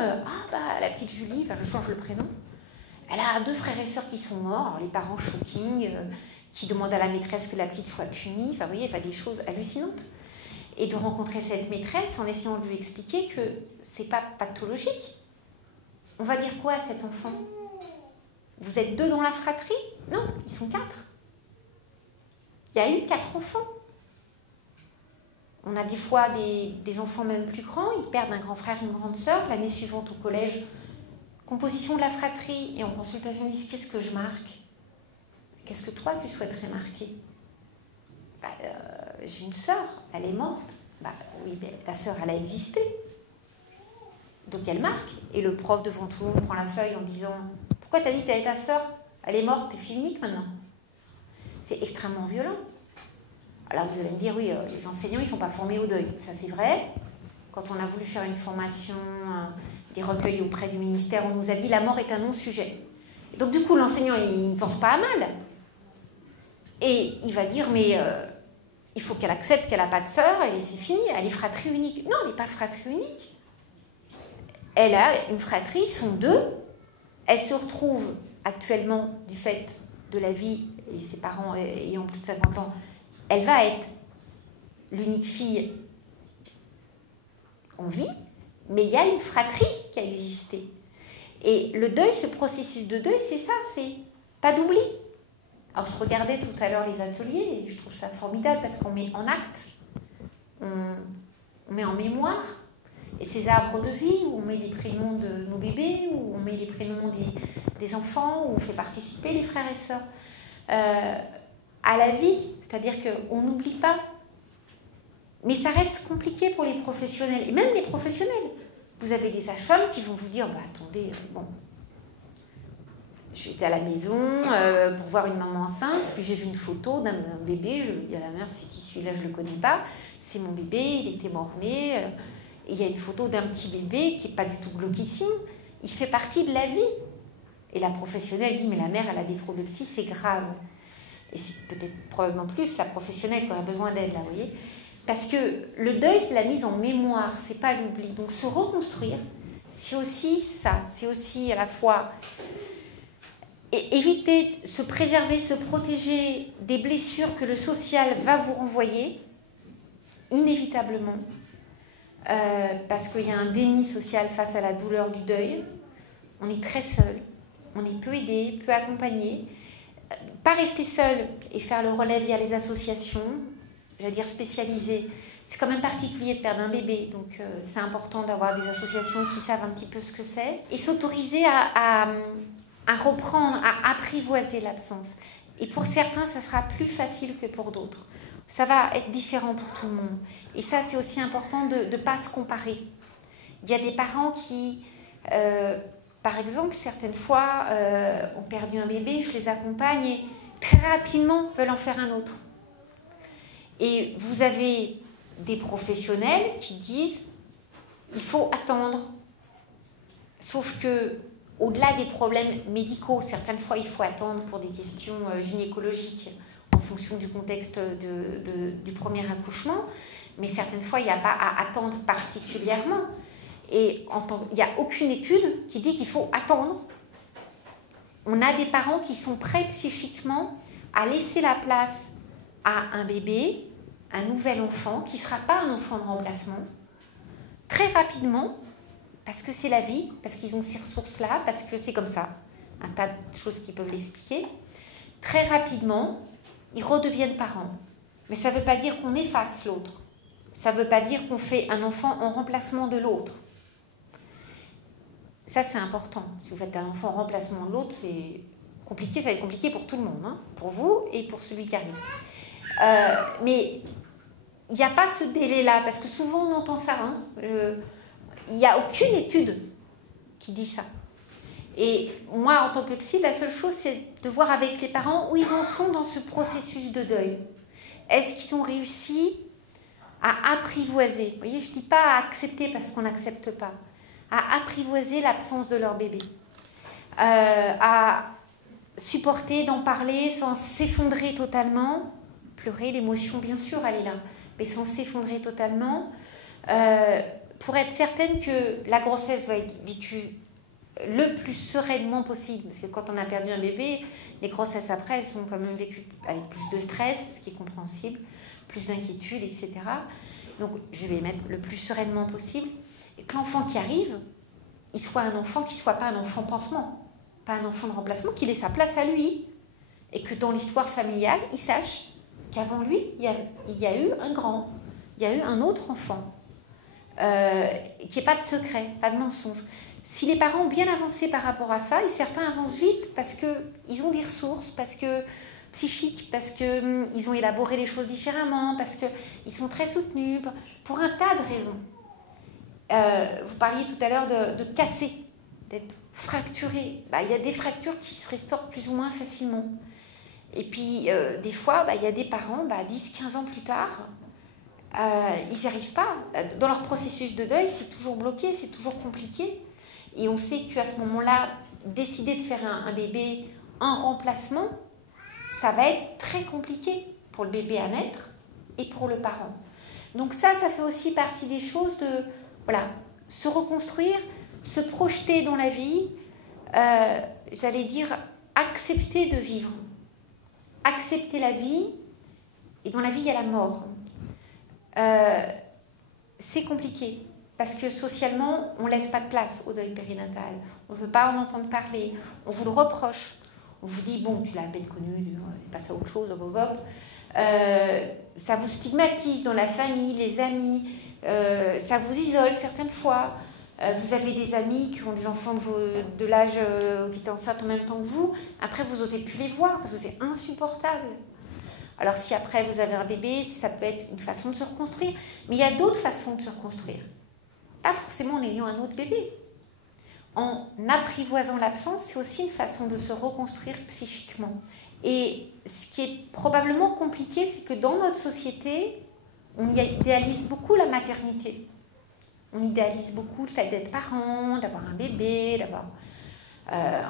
la petite Julie, je change le prénom, elle a 2 frères et sœurs qui sont morts, alors les parents shocking, qui demandent à la maîtresse que la petite soit punie, vous voyez, des choses hallucinantes. Et de rencontrer cette maîtresse en essayant de lui expliquer que c'est pas pathologique. On va dire quoi à cet enfant? Vous êtes 2 dans la fratrie? Non, ils sont 4. Il y a eu 4 enfants. On a des fois des enfants même plus grands, ils perdent un grand frère, une grande sœur, l'année suivante au collège, composition de la fratrie, et en consultation, ils disent, qu'est-ce que je marque? Qu'est-ce que toi, tu souhaiterais marquer? J'ai une sœur, elle est morte. Oui, mais ta sœur, elle a existé. Donc elle marque. Et le prof devant tout le monde prend la feuille en disant, pourquoi t'as dit que t'avais ta sœur? Elle est morte, t'es fille unique maintenant. C'est extrêmement violent. Alors vous allez me dire, oui, les enseignants, ils ne sont pas formés au deuil. Ça, c'est vrai. Quand on a voulu faire une formation, des recueils auprès du ministère, on nous a dit, la mort est un non-sujet. Donc du coup, l'enseignant, il ne pense pas à mal. Et il va dire, mais il faut qu'elle accepte qu'elle n'a pas de sœur, et c'est fini, elle est fratrie unique. Non, elle n'est pas fratrie unique. Elle a une fratrie, ils sont 2. Elle se retrouve actuellement, du fait de la vie, et ses parents ayant plus de 50 ans, elle va être l'unique fille en vie, mais il y a une fratrie qui a existé. Et le deuil, ce processus de deuil, c'est ça, c'est pas d'oubli. Alors je regardais tout à l'heure les ateliers, et je trouve ça formidable parce qu'on met en acte, on met en mémoire, et ces arbres de vie, où on met les prénoms de nos bébés, où on met les prénoms des enfants, où on fait participer les frères et sœurs à la vie, c'est-à-dire qu'on n'oublie pas. Mais ça reste compliqué pour les professionnels, et même les professionnels. Vous avez des sages-femmes qui vont vous dire, attendez, j'étais à la maison pour voir une maman enceinte, puis j'ai vu une photo d'un bébé, je dis à la mère, c'est qui celui-là, je ne le connais pas, c'est mon bébé, il était mort-né, et il y a une photo d'un petit bébé qui n'est pas du tout glauquissime, il fait partie de la vie. Et la professionnelle dit, mais la mère, elle a des troubles psy, c'est grave. Et c'est peut-être probablement plus la professionnelle qui a besoin d'aide, là, vous voyez. Parce que le deuil, c'est la mise en mémoire, c'est pas l'oubli. Donc se reconstruire, c'est aussi ça, c'est aussi à la fois éviter, se préserver, se protéger des blessures que le social va vous renvoyer, inévitablement, parce qu'il y a un déni social face à la douleur du deuil. On est très seul, on est peu aidé, peu accompagné. Pas rester seul et faire le relais via les associations, j'allais dire spécialisées, c'est quand même particulier de perdre un bébé, donc c'est important d'avoir des associations qui savent un petit peu ce que c'est, et s'autoriser à reprendre, à apprivoiser l'absence. Et pour certains, ça sera plus facile que pour d'autres. Ça va être différent pour tout le monde. Et ça, c'est aussi important de ne pas se comparer. Il y a des parents qui, par exemple, certaines fois, ont perdu un bébé, je les accompagne et très rapidement veulent en faire un autre. Et vous avez des professionnels qui disent il faut attendre. Sauf que, au-delà des problèmes médicaux, certaines fois il faut attendre pour des questions gynécologiques en fonction du contexte du premier accouchement, mais certaines fois il n'y a pas à attendre particulièrement. Et il n'y a aucune étude qui dit qu'il faut attendre. On a des parents qui sont prêts psychiquement à laisser la place à un bébé, un nouvel enfant, qui ne sera pas un enfant de remplacement, très rapidement, parce que c'est la vie, parce qu'ils ont ces ressources-là, parce que c'est comme ça. Un tas de choses qui peuvent l'expliquer. Très rapidement, ils redeviennent parents. Mais ça ne veut pas dire qu'on efface l'autre. Ça ne veut pas dire qu'on fait un enfant en remplacement de l'autre. Ça, c'est important. Si vous faites un enfant en remplacement de l'autre, c'est compliqué. Ça va être compliqué pour tout le monde, hein, pour vous et pour celui qui arrive. Mais il n'y a pas ce délai-là, parce que souvent on entend ça. Hein, il n'y a aucune étude qui dit ça. Et moi, en tant que psy, la seule chose, c'est de voir avec les parents où ils en sont dans ce processus de deuil. Est-ce qu'ils ont réussi à apprivoiser? Vous voyez, je ne dis pas à accepter parce qu'on n'accepte pas. À apprivoiser l'absence de leur bébé. À supporter, d'en parler sans s'effondrer totalement. Pleurer, l'émotion, bien sûr, elle est là. Mais sans s'effondrer totalement. Pour être certaine que la grossesse va être vécue le plus sereinement possible, parce que quand on a perdu un bébé, les grossesses après, elles sont quand même vécues avec plus de stress, ce qui est compréhensible, plus d'inquiétude, etc. Donc, je vais mettre le plus sereinement possible, et que l'enfant qui arrive, il soit un enfant qui ne soit pas un enfant pansement, pas un enfant de remplacement, qu'il ait sa place à lui, et que dans l'histoire familiale, il sache qu'avant lui, il y a eu un grand, il y a eu un autre enfant, qu'il n'y ait pas de secret, pas de mensonge. Si les parents ont bien avancé par rapport à ça, et certains avancent vite parce qu'ils ont des ressources, parce que psychiques, parce qu'ils ont élaboré les choses différemment, parce qu'ils sont très soutenus, pour un tas de raisons. Vous parliez tout à l'heure de casser, d'être fracturé. Il y a des fractures qui se restaurent plus ou moins facilement. Et puis, des fois, il y a des parents, 10-15 ans plus tard, ils n'y arrivent pas. Dans leur processus de deuil, c'est toujours bloqué, c'est toujours compliqué. Et on sait qu'à ce moment-là, décider de faire un bébé en remplacement, ça va être très compliqué pour le bébé à naître et pour le parent. Donc ça fait aussi partie des choses de se reconstruire, se projeter dans la vie, j'allais dire accepter de vivre, accepter la vie, et dans la vie il y a la mort. C'est compliqué. Parce que socialement, on ne laisse pas de place au deuil périnatal. On ne veut pas en entendre parler. On vous le reproche. On vous dit, bon, tu l'as à peine connu, passe à autre chose, hop, hop, hop. Ça vous stigmatise dans la famille, les amis. Ça vous isole certaines fois. Vous avez des amis qui ont des enfants de l'âge qui étaient enceintes en même temps que vous. Après, vous n'osez plus les voir parce que c'est insupportable. Alors, si après, vous avez un bébé, ça peut être une façon de se reconstruire. Mais il y a d'autres façons de se reconstruire. Pas forcément en ayant un autre bébé. En apprivoisant l'absence, c'est aussi une façon de se reconstruire psychiquement. Et ce qui est probablement compliqué, c'est que dans notre société, on idéalise beaucoup la maternité. On idéalise beaucoup le fait d'être parent, d'avoir un bébé, d'avoir...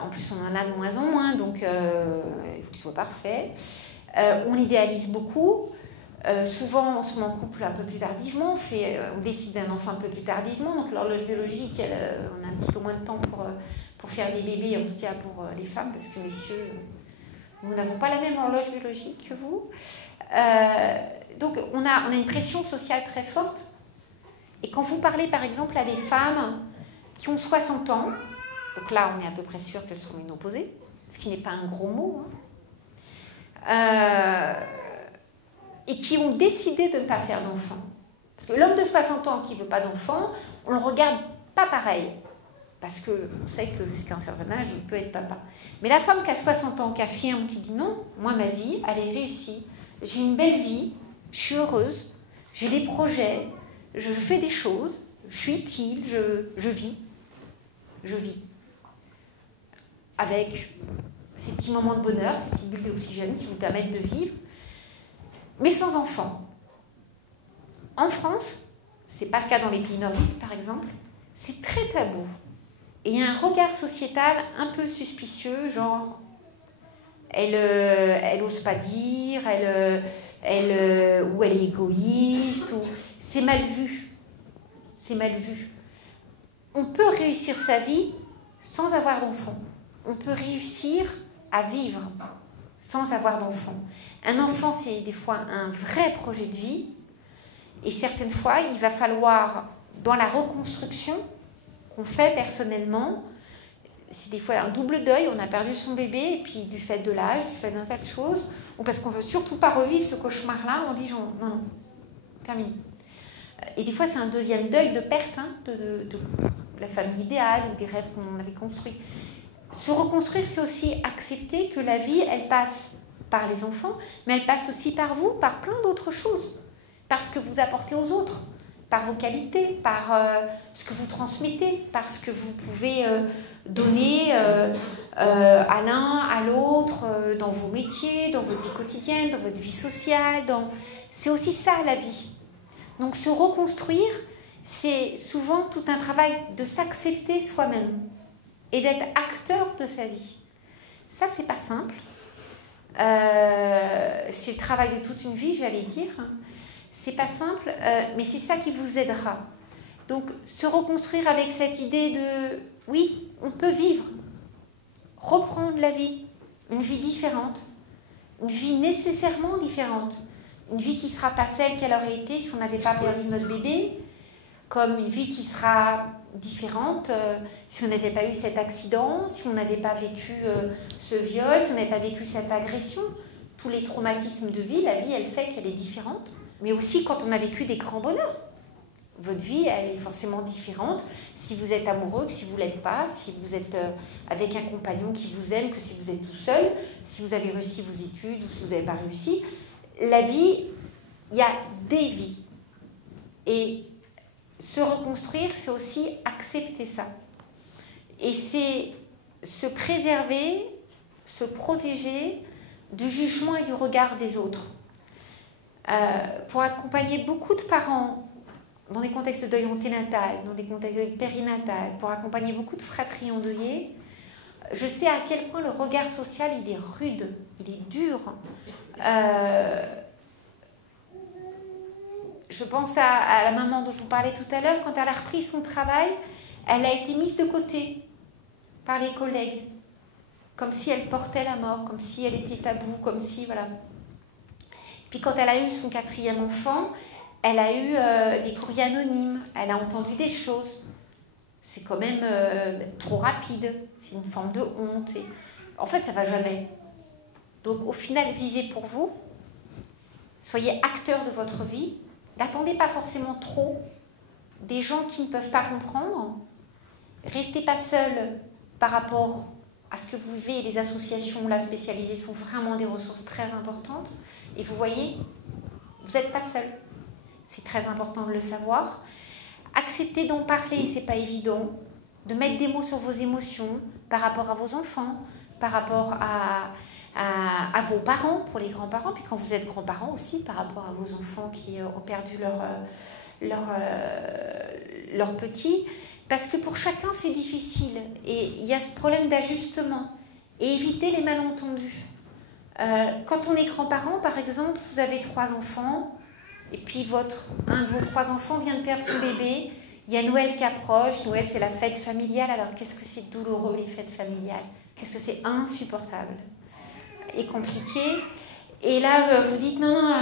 en plus, on en a de moins en moins, donc il faut qu'il soit parfait. On idéalise beaucoup. Souvent, on se met en couple un peu plus tardivement, on décide d'un enfant un peu plus tardivement, donc l'horloge biologique, on a un petit peu moins de temps pour faire des bébés, en tout cas pour les femmes, parce que messieurs, nous n'avons pas la même horloge biologique que vous. Donc, on a une pression sociale très forte. Et quand vous parlez, par exemple, à des femmes qui ont 60 ans, donc là, on est à peu près sûr qu'elles sont ménopausées, ce qui n'est pas un gros mot, et qui ont décidé de ne pas faire d'enfants. Parce que l'homme de 60 ans qui ne veut pas d'enfant, on ne le regarde pas pareil. Parce qu'on sait que jusqu'à un certain âge, il peut être papa. Mais la femme qui a 60 ans, qui affirme, qui dit non, moi ma vie, elle est réussie. J'ai une belle vie, je suis heureuse, j'ai des projets, je fais des choses, je suis utile, je vis. Je vis. Avec ces petits moments de bonheur, ces petites bulles d'oxygène qui vous permettent de vivre, mais sans enfant. En France, ce n'est pas le cas dans les pays nordiques par exemple, c'est très tabou. Et il y a un regard sociétal un peu suspicieux, genre, elle ose pas dire, ou elle est égoïste, ou c'est mal vu. C'est mal vu. On peut réussir sa vie sans avoir d'enfant. On peut réussir à vivre sans avoir d'enfant. Un enfant, c'est des fois un vrai projet de vie. Et certaines fois, il va falloir, dans la reconstruction qu'on fait personnellement, c'est des fois un double deuil, on a perdu son bébé, et puis du fait de l'âge, du fait d'un tas de choses, ou parce qu'on ne veut surtout pas revivre ce cauchemar-là, on dit non, termine. Et des fois, c'est un deuxième deuil de perte de la famille idéale ou des rêves qu'on avait construits. Se reconstruire, c'est aussi accepter que la vie, elle passe par les enfants, mais elle passe aussi par vous, par plein d'autres choses, par ce que vous apportez aux autres, par vos qualités, par ce que vous transmettez, par ce que vous pouvez donner à l'un, à l'autre, dans vos métiers, dans votre vie quotidienne, dans votre vie sociale. C'est aussi ça, la vie. Donc se reconstruire, c'est souvent tout un travail de s'accepter soi-même et d'être acteur de sa vie. Ça, c'est pas simple. C'est le travail de toute une vie, j'allais dire. C'est pas simple, mais c'est ça qui vous aidera. Donc, se reconstruire avec cette idée de, oui, on peut vivre, reprendre la vie, une vie différente, une vie nécessairement différente, une vie qui ne sera pas celle qu'elle aurait été si on n'avait pas perdu notre bébé, comme une vie qui sera différente si on n'avait pas eu cet accident, si on n'avait pas vécu ce viol, si on n'avait pas vécu cette agression. Tous les traumatismes de vie, la vie, elle fait qu'elle est différente. Mais aussi quand on a vécu des grands bonheurs. Votre vie, elle est forcément différente si vous êtes amoureux que si vous ne l'êtes pas, si vous êtes avec un compagnon qui vous aime que si vous êtes tout seul, si vous avez réussi vos études ou si vous n'avez pas réussi. La vie, il y a des vies. Et se reconstruire, c'est aussi accepter ça. Et c'est se préserver, se protéger du jugement et du regard des autres. Pour accompagner beaucoup de parents dans des contextes de deuil anténatal, dans des contextes de deuil périnatal, pour accompagner beaucoup de fratries endeuillées, je sais à quel point le regard social, il est rude, il est dur. Je pense à la maman dont je vous parlais tout à l'heure, quand elle a repris son travail, elle a été mise de côté par les collègues, comme si elle portait la mort, comme si elle était taboue, comme si, voilà. Puis quand elle a eu son 4e enfant, elle a eu des courriers anonymes, elle a entendu des choses. C'est quand même trop rapide, c'est une forme de honte. Et... En fait, ça ne va jamais. Donc au final, vivez pour vous, soyez acteur de votre vie, n'attendez pas forcément trop des gens qui ne peuvent pas comprendre, restez pas seul par rapport à ce que vous vivez. Les associations là spécialisées sont vraiment des ressources très importantes. Et vous voyez, vous n'êtes pas seul. C'est très important de le savoir. Acceptez d'en parler, c'est pas évident. De mettre des mots sur vos émotions par rapport à vos enfants, par rapport à vos parents, pour les grands-parents, puis quand vous êtes grands-parents aussi, par rapport à vos enfants qui ont perdu leur petit. Parce que pour chacun, c'est difficile. Et il y a ce problème d'ajustement. Et éviter les malentendus. Quand on est grands-parents, par exemple, vous avez 3 enfants, et puis un de vos 3 enfants vient de perdre son bébé, il y a Noël qui approche, Noël c'est la fête familiale, alors qu'est-ce que c'est douloureux les fêtes familiales, qu'est-ce que c'est insupportable et compliqué, et là vous dites non,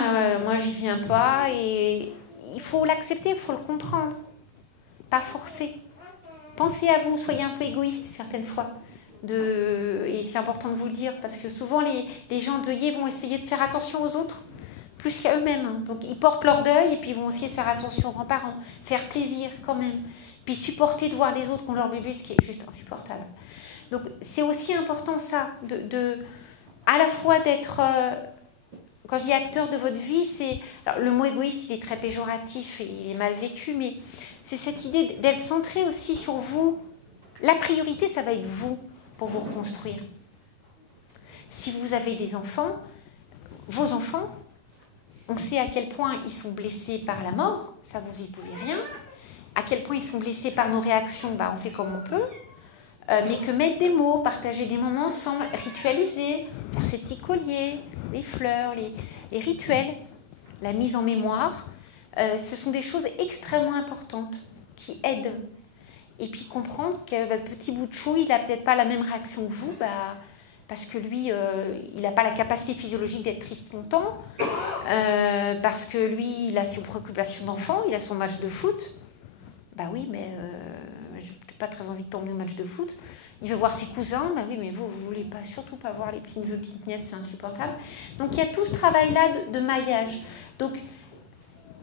moi j'y viens pas, et il faut l'accepter, il faut le comprendre, pas forcer, pensez à vous, soyez un peu égoïste certaines fois. Et c'est important de vous le dire, parce que souvent les gens deuillés vont essayer de faire attention aux autres plus qu'à eux-mêmes. Hein. Donc ils portent leur deuil et puis ils vont essayer de faire attention aux grands-parents, faire plaisir quand même, puis supporter de voir les autres qui ont leur bébé, ce qui est juste insupportable. Donc c'est aussi important ça, à la fois d'être, quand je dis acteur de votre vie, c'est, alors le mot égoïste il est très péjoratif et il est mal vécu, mais c'est cette idée d'être centré aussi sur vous. La priorité, ça va être vous pour vous reconstruire. Si vous avez des enfants, vos enfants, on sait à quel point ils sont blessés par la mort, ça vous y pouvez rien, à quel point ils sont blessés par nos réactions, on fait comme on peut, mais que mettre des mots, partager des moments ensemble, ritualiser, faire ces petits colliers, les fleurs, les rituels, la mise en mémoire, ce sont des choses extrêmement importantes qui aident. Et puis comprendre que votre petit bout de chou, il n'a peut-être pas la même réaction que vous, parce que lui, il n'a pas la capacité physiologique d'être triste longtemps, parce que lui, il a ses préoccupations d'enfant, il a son match de foot. Oui, mais j'ai peut-être pas très envie de t'emmener au match de foot. Il veut voir ses cousins, oui, mais vous ne voulez pas, surtout pas voir les petites nièces, c'est insupportable. Donc il y a tout ce travail-là de maillage. Donc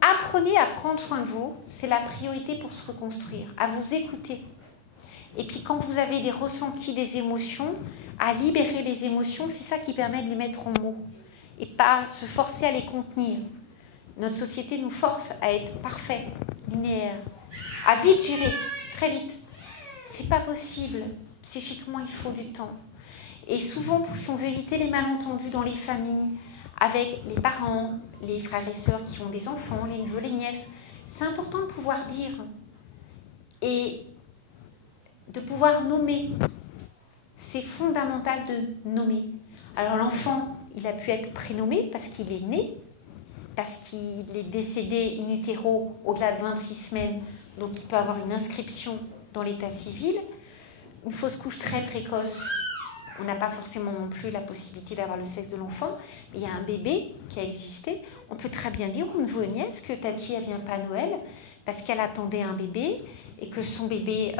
apprenez à prendre soin de vous, c'est la priorité pour se reconstruire, à vous écouter. Et puis quand vous avez des ressentis, des émotions, à libérer les émotions, c'est ça qui permet de les mettre en mots. Et pas se forcer à les contenir. Notre société nous force à être parfait, linéaire, à vite gérer, très vite. C'est pas possible. Psychiquement, il faut du temps. Et souvent, si on veut éviter les malentendus dans les familles, avec les parents, les frères et sœurs qui ont des enfants, les neveux, les nièces, c'est important de pouvoir dire et de pouvoir nommer. C'est fondamental de nommer. Alors l'enfant, il a pu être prénommé parce qu'il est né, parce qu'il est décédé in utero au-delà de 26 semaines, donc il peut avoir une inscription dans l'état civil. Une fausse couche très précoce, on n'a pas forcément non plus la possibilité d'avoir le sexe de l'enfant, mais il y a un bébé qui a existé. On peut très bien dire aux neveux et nièces que Tati, elle vient pas à Noël parce qu'elle attendait un bébé et que son bébé,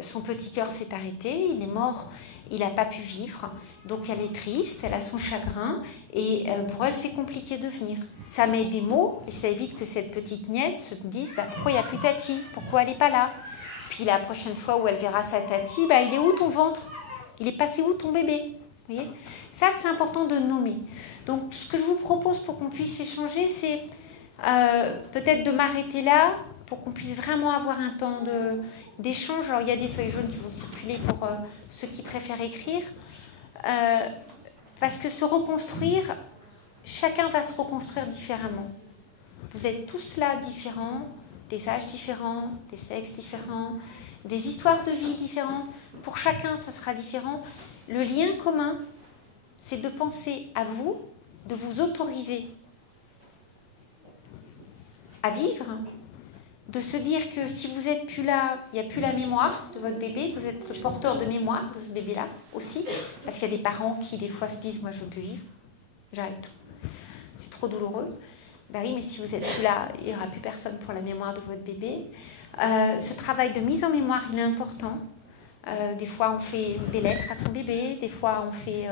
son petit cœur s'est arrêté, il est mort, il n'a pas pu vivre. Donc elle est triste, elle a son chagrin et pour elle c'est compliqué de venir. Ça met des mots et ça évite que cette petite nièce se dise pourquoi il n'y a plus Tati, pourquoi elle n'est pas là. Puis la prochaine fois où elle verra sa Tati, il est où ton ventre? Il est passé où ton bébé? Vous voyez, ça c'est important de nommer. Donc ce que je vous propose pour qu'on puisse échanger, c'est peut-être de m'arrêter là pour qu'on puisse vraiment avoir un temps d'échange. Alors il y a des feuilles jaunes qui vont circuler pour ceux qui préfèrent écrire. Parce que se reconstruire, chacun va se reconstruire différemment. Vous êtes tous là différents, des âges différents, des sexes différents, des histoires de vie différentes. Pour chacun, ça sera différent. Le lien commun, c'est de penser à vous, de vous autoriser à vivre, de se dire que si vous n'êtes plus là, il n'y a plus la mémoire de votre bébé, vous êtes le porteur de mémoire de ce bébé-là aussi, parce qu'il y a des parents qui des fois se disent « moi je ne veux plus vivre, j'arrête tout, c'est trop douloureux ». Oui, mais si vous n'êtes plus là, il n'y aura plus personne pour la mémoire de votre bébé. Ce travail de mise en mémoire, il est important. Des fois, on fait des lettres à son bébé, des fois, on fait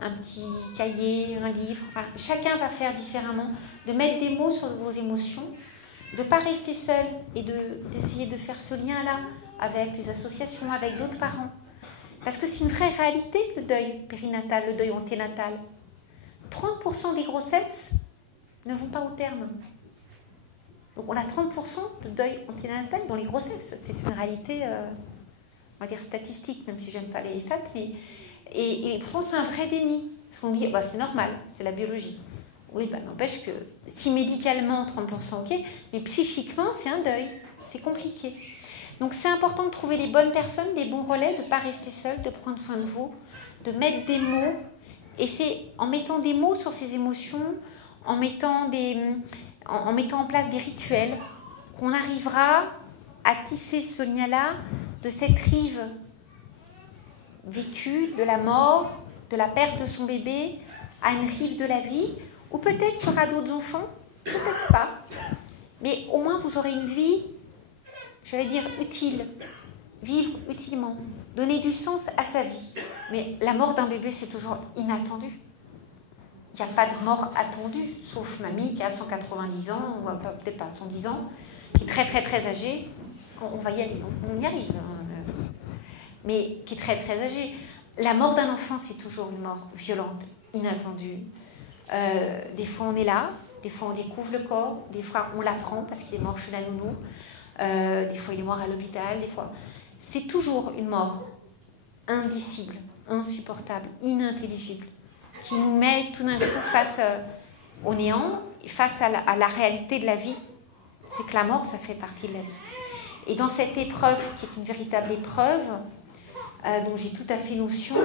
un petit cahier, un livre. Enfin, chacun va faire différemment. De mettre des mots sur vos émotions, de ne pas rester seul et d'essayer de faire ce lien-là avec les associations, avec d'autres parents. Parce que c'est une vraie réalité, le deuil périnatal, le deuil anténatal. 30% des grossesses ne vont pas au terme. Donc on a 30% de deuil anténatal dans les grossesses. C'est une réalité, on va dire statistique, même si j'aime pas les stats, mais et pourtant c'est un vrai déni. Parce qu'on dit, c'est normal, c'est la biologie. Oui, n'empêche que si médicalement 30% ok, mais psychiquement c'est un deuil, c'est compliqué. Donc c'est important de trouver les bonnes personnes, les bons relais, de ne pas rester seul, de prendre soin de vous, de mettre des mots. Et c'est en mettant des mots sur ces émotions, en mettant en place des rituels, qu'on arrivera à tisser ce lien-là de cette rive vécue, de la mort, de la perte de son bébé, à une rive de la vie, ou peut-être il y aura d'autres enfants, peut-être pas, mais au moins vous aurez une vie, j'allais dire utile, vivre utilement, donner du sens à sa vie. Mais la mort d'un bébé, c'est toujours inattendu. il n'y a pas de mort attendue, sauf mamie qui a 190 ans, ou peut-être pas 110 ans, qui est très très très âgée. On va y aller, on y arrive. Mais qui est très très âgée. La mort d'un enfant, c'est toujours une mort violente, inattendue. Des fois, on est là, des fois, on découvre le corps, des fois, on l'apprend parce qu'il est mort chez la nounou, des fois, il est mort à l'hôpital, des fois. C'est toujours une mort indicible, insupportable, inintelligible, qui nous met tout d'un coup face au néant, face à la réalité de la vie. C'est que la mort, ça fait partie de la vie. Et dans cette épreuve, qui est une véritable épreuve, dont j'ai tout à fait notion,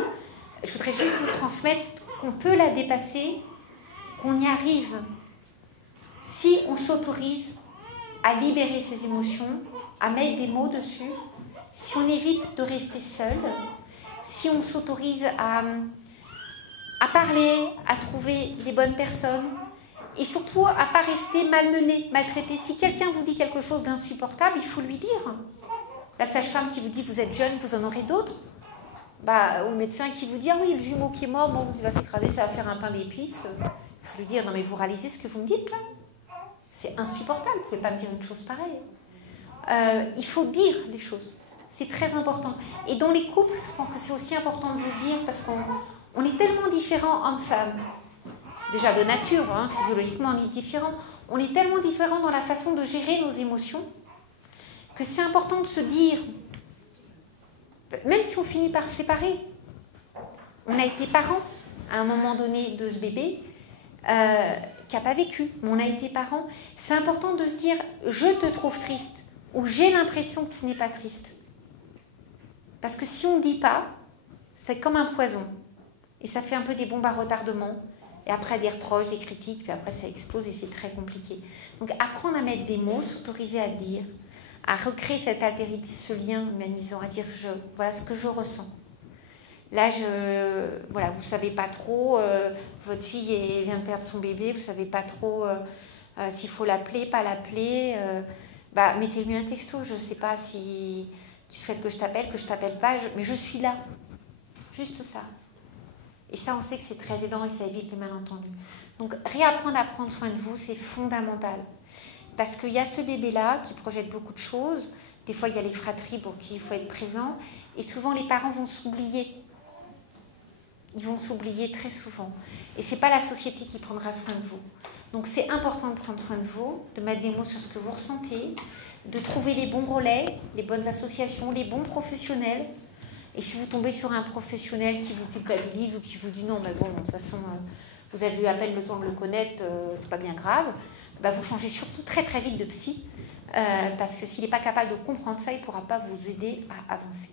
je voudrais juste vous transmettre qu'on peut la dépasser, qu'on y arrive, si on s'autorise à libérer ses émotions, à mettre des mots dessus, si on évite de rester seul, si on s'autorise à parler, à trouver les bonnes personnes, et surtout à ne pas rester malmené, maltraité. Si quelqu'un vous dit quelque chose d'insupportable, il faut lui dire. La sage-femme qui vous dit vous êtes jeune, vous en aurez d'autres. Ou le médecin qui vous dit ah oui, le jumeau qui est mort, bon, il va s'écraser, ça va faire un pain d'épices. Il faut lui dire non mais vous réalisez ce que vous me dites là? C'est insupportable, vous ne pouvez pas me dire une chose pareille. Il faut dire les choses. C'est très important. Et dans les couples, je pense que c'est aussi important de vous le dire parce qu'on est tellement différents hommes-femmes. Déjà de nature, physiologiquement on est différents. On est tellement différents dans la façon de gérer nos émotions que c'est important de se dire, même si on finit par se séparer, on a été parents à un moment donné de ce bébé qui n'a pas vécu, mais on a été parents. C'est important de se dire, je te trouve triste ou j'ai l'impression que tu n'es pas triste. Parce que si on ne dit pas, c'est comme un poison. Et ça fait un peu des bombes à retardement. Et après des reproches, des critiques, puis après ça explose et c'est très compliqué. Donc apprendre à mettre des mots, s'autoriser à dire, à recréer cette altérité, ce lien humanisant, à dire voilà ce que je ressens. Là, voilà, vous ne savez pas trop, votre fille vient de perdre son bébé, vous ne savez pas trop s'il faut l'appeler, pas l'appeler. Mettez-lui un texto, je ne sais pas si tu souhaites que je t'appelle pas, mais je suis là. Juste ça. Et ça, on sait que c'est très aidant et ça évite le malentendu. Donc, réapprendre à prendre soin de vous, c'est fondamental. Parce qu'il y a ce bébé-là qui projette beaucoup de choses. Des fois, il y a les fratries pour qui il faut être présent. Et souvent, les parents vont s'oublier. Ils vont s'oublier très souvent. Et ce n'est pas la société qui prendra soin de vous. Donc, c'est important de prendre soin de vous, de mettre des mots sur ce que vous ressentez, de trouver les bons relais, les bonnes associations, les bons professionnels. Et si vous tombez sur un professionnel qui vous culpabilise ou qui vous dit non, mais bon, de toute façon, vous avez eu à peine le temps de le connaître, c'est pas bien grave, vous changez surtout très très vite de psy, parce que s'il n'est pas capable de comprendre ça, il ne pourra pas vous aider à avancer.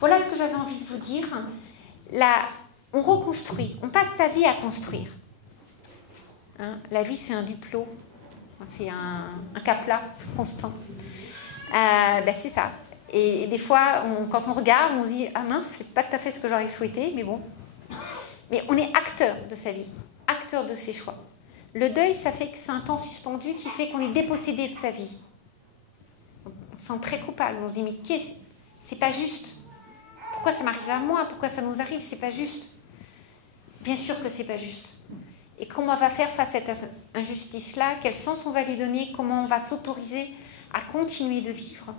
Voilà ce que j'avais envie de vous dire. Là, on reconstruit, on passe sa vie à construire. La vie, c'est un duplo, c'est un cap plat constant. C'est ça. Et des fois, quand on regarde, on se dit « Ah mince, c'est pas tout à fait ce que j'aurais souhaité, mais bon. » Mais on est acteur de sa vie, acteur de ses choix. Le deuil, ça fait que c'est un temps suspendu qui fait qu'on est dépossédé de sa vie. On se sent très coupable, on se dit « Mais c'est pas juste. Pourquoi ça m'arrive à moi? Pourquoi ça nous arrive? C'est pas juste. » Bien sûr que c'est pas juste. Et comment on va faire face à cette injustice-là? Quel sens on va lui donner? Comment on va s'autoriser à continuer de vivre?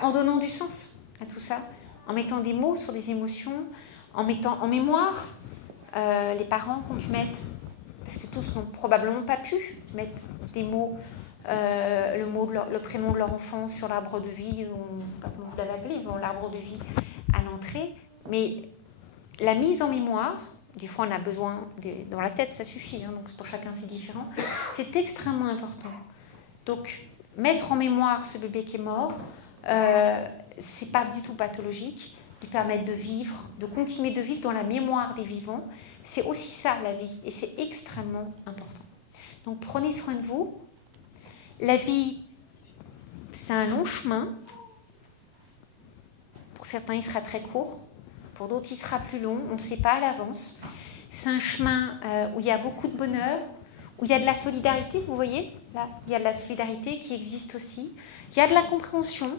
En donnant du sens à tout ça, en mettant des mots sur des émotions, en mettant en mémoire les parents qu'on pu mettre, parce que tous n'ont probablement pas pu mettre des mots, le prénom de leur enfant sur l'arbre de vie, comme vous l'avez appelé, l'arbre de vie à l'entrée, mais la mise en mémoire, des fois on a besoin, dans la tête ça suffit, donc pour chacun c'est différent, c'est extrêmement important. Donc mettre en mémoire ce bébé qui est mort, c'est pas du tout pathologique, lui permettre de vivre, de continuer de vivre dans la mémoire des vivants, c'est aussi ça la vie et c'est extrêmement important. Donc prenez soin de vous. La vie, c'est un long chemin. Pour certains, il sera très court, pour d'autres, il sera plus long, on ne sait pas à l'avance. C'est un chemin où il y a beaucoup de bonheur, où il y a de la solidarité, vous voyez, là, il y a de la solidarité qui existe aussi. Il y a de la compréhension.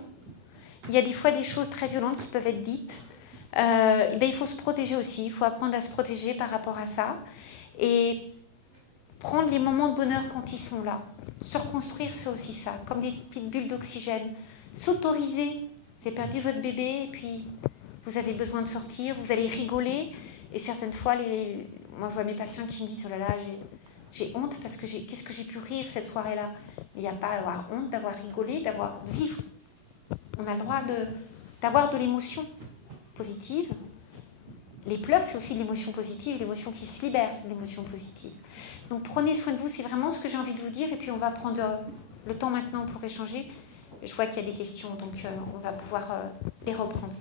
Il y a des fois des choses très violentes qui peuvent être dites. Il faut se protéger aussi. Il faut apprendre à se protéger par rapport à ça. Et prendre les moments de bonheur quand ils sont là. Se reconstruire, c'est aussi ça, comme des petites bulles d'oxygène. S'autoriser, vous avez perdu votre bébé et puis vous avez besoin de sortir, vous allez rigoler. Et certaines fois, moi je vois mes patients qui me disent « Oh là là, j'ai honte parce que qu'est-ce que j'ai pu rire cette soirée-là » Il n'y a pas à avoir honte d'avoir rigolé, d'avoir vivre. On a le droit d'avoir de l'émotion positive. Les pleurs, c'est aussi de l'émotion positive, l'émotion qui se libère, c'est de l'émotion positive. Donc prenez soin de vous, c'est vraiment ce que j'ai envie de vous dire. Et puis on va prendre le temps maintenant pour échanger. Je vois qu'il y a des questions, donc on va pouvoir les reprendre.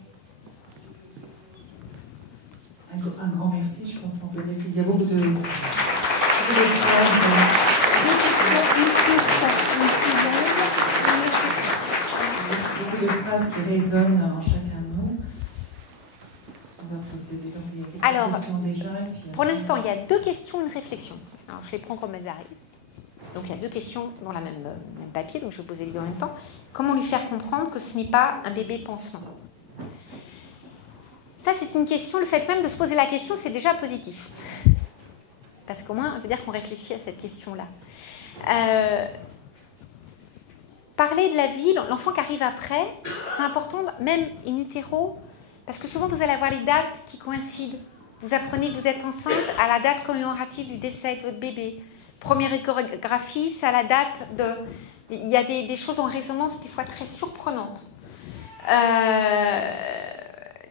Un grand merci, je pense qu'on peut dire qu'il y a beaucoup de phrases qui résonnent en chacun de nous. On va procéder, donc il y a quelques questions déjà. Pour l'instant, il y a 2 questions et une réflexion. Alors, je les prends comme elles arrivent. Donc, il y a 2 questions dans le même papier, donc je vais poser les 2 en même temps. Comment lui faire comprendre que ce n'est pas un bébé pansement? Ça, c'est une question, le fait même de se poser la question, c'est déjà positif. Parce qu'au moins, ça veut dire qu'on réfléchit à cette question-là. Parler de la vie, l'enfant qui arrive après, c'est important, même in utero, parce que souvent, vous allez avoir les dates qui coïncident. Vous apprenez que vous êtes enceinte à la date commémorative du décès de votre bébé. Première échographie, c'est à la date de... Il y a des choses en résonance, des fois très surprenantes.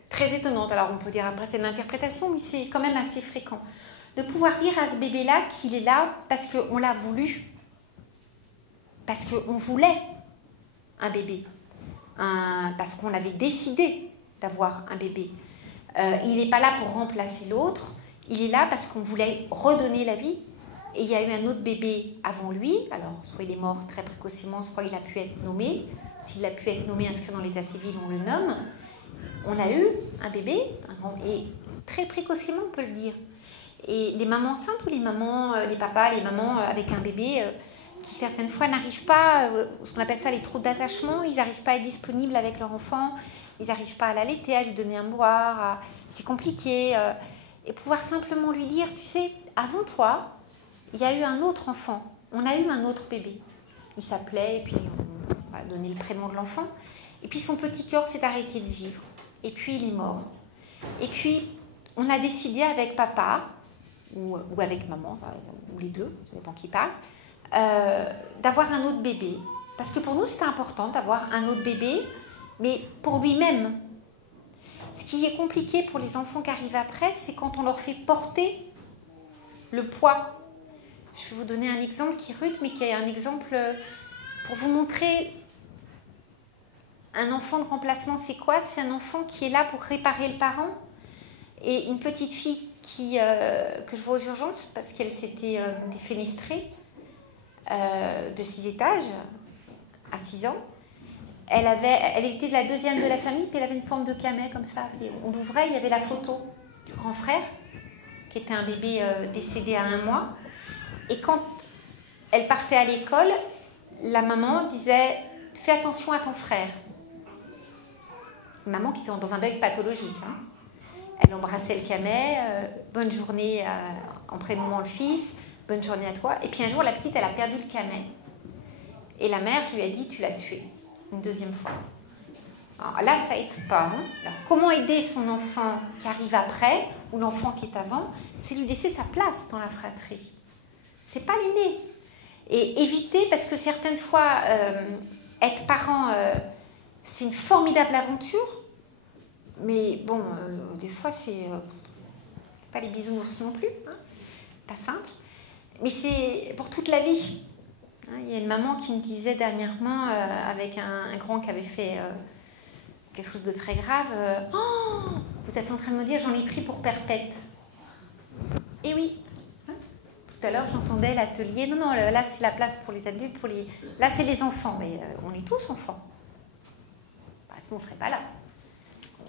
Très étonnantes. Alors, on peut dire après, c'est de l'interprétation, mais c'est quand même assez fréquent. De pouvoir dire à ce bébé-là qu'il est là parce qu'on l'a voulu. Parce qu'on voulait un bébé. Parce qu'on avait décidé d'avoir un bébé. Il n'est pas là pour remplacer l'autre. Il est là parce qu'on voulait redonner la vie. Et il y a eu un autre bébé avant lui. Alors, soit il est mort très précocement, soit il a pu être nommé. S'il a pu être nommé, inscrit dans l'état civil, on le nomme. On a eu un bébé, et très précocement, on peut le dire. Et les mamans enceintes ou les mamans, les papas, les mamans avec un bébé qui certaines fois n'arrivent pas, ce qu'on appelle ça les trous d'attachement, ils n'arrivent pas à être disponibles avec leur enfant, ils n'arrivent pas à l'allaiter, à lui donner à boire, c'est compliqué. Et pouvoir simplement lui dire, tu sais, avant toi, il y a eu un autre enfant, on a eu un autre bébé. Il s'appelait, et puis on va donner le prénom de l'enfant. Et puis son petit cœur s'est arrêté de vivre. Et puis il est mort. Et puis on a décidé avec papa, ou avec maman, ou les deux, ça dépend qui parle, d'avoir un autre bébé. Parce que pour nous, c'était important d'avoir un autre bébé, mais pour lui-même. Ce qui est compliqué pour les enfants qui arrivent après, c'est quand on leur fait porter le poids. Je vais vous donner un exemple qui est rude, mais qui est un exemple pour vous montrer un enfant de remplacement, c'est quoi? C'est un enfant qui est là pour réparer le parent. Et une petite fille que je vois aux urgences, parce qu'elle s'était défenestrée de 6 étages à 6 ans. Elle était de la 2e de la famille, puis elle avait une forme de camée comme ça. Et on l'ouvrait, il y avait la photo du grand frère, qui était un bébé décédé à 1 mois. Et quand elle partait à l'école, la maman disait « Fais attention à ton frère ». Une maman qui était dans un deuil pathologique. Hein. Elle embrassait le camé, bonne journée en prénommant le fils, bonne journée à toi. Et puis un jour, la petite, elle a perdu le camé. Et la mère lui a dit, tu l'as tué, une 2e fois. Alors là, ça aide pas. Hein. Alors, comment aider son enfant qui arrive après, ou l'enfant qui est avant? C'est lui laisser sa place dans la fratrie. C'est pas l'aîné. Et éviter, parce que certaines fois, être parent, c'est une formidable aventure. Mais bon, des fois, c'est pas les bisounours non plus. Hein. Pas simple. Mais c'est pour toute la vie. Hein, il y a une maman qui me disait dernièrement, avec un grand qui avait fait quelque chose de très grave, oh, vous êtes en train de me dire, j'en ai pris pour perpète. Et oui. Hein, tout à l'heure, j'entendais l'atelier. Non, là, c'est la place pour les adultes. Là, c'est les enfants. Mais on est tous enfants. Bah, sinon, on ne serait pas là.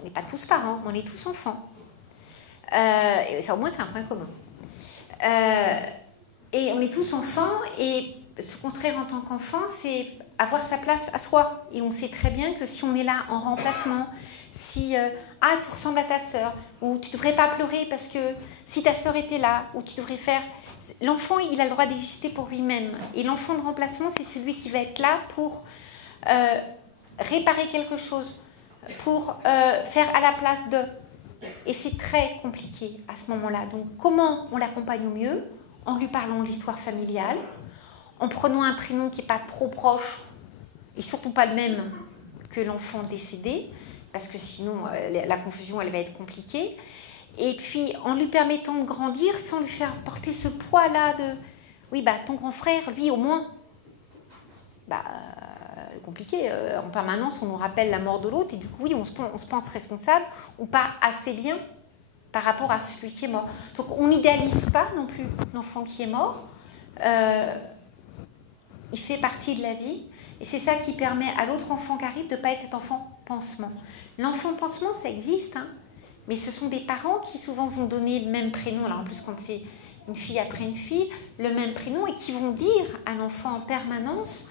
On n'est pas tous parents, on est tous enfants. Et ça, au moins, c'est un point commun. Et on est tous enfants, et se construire en tant qu'enfant, c'est avoir sa place à soi. Et on sait très bien que si on est là en remplacement, Si ah, tu ressembles à ta sœur, ou tu ne devrais pas pleurer parce que si ta sœur était là, ou tu devrais faire... L'enfant, il a le droit d'exister pour lui-même. Et l'enfant de remplacement, c'est celui qui va être là pour réparer quelque chose, pour faire à la place de... Et c'est très compliqué à ce moment-là. Donc, comment on l'accompagne au mieux? En lui parlant de l'histoire familiale, en prenant un prénom qui n'est pas trop proche, et surtout pas le même que l'enfant décédé, parce que sinon, la confusion, elle va être compliquée. Et puis, en lui permettant de grandir sans lui faire porter ce poids-là de... Oui, bah, ton grand frère, lui, au moins... Bah, compliqué. En permanence, on nous rappelle la mort de l'autre et du coup, oui, on se pense responsable ou pas assez bien par rapport à celui qui est mort. Donc, on n'idéalise pas non plus l'enfant qui est mort. Il fait partie de la vie et c'est ça qui permet à l'autre enfant qui arrive de ne pas être cet enfant pansement. L'enfant pansement, ça existe, hein, mais ce sont des parents qui souvent vont donner le même prénom. Alors, en plus, quand c'est une fille après une fille, le même prénom et qui vont dire à l'enfant en permanence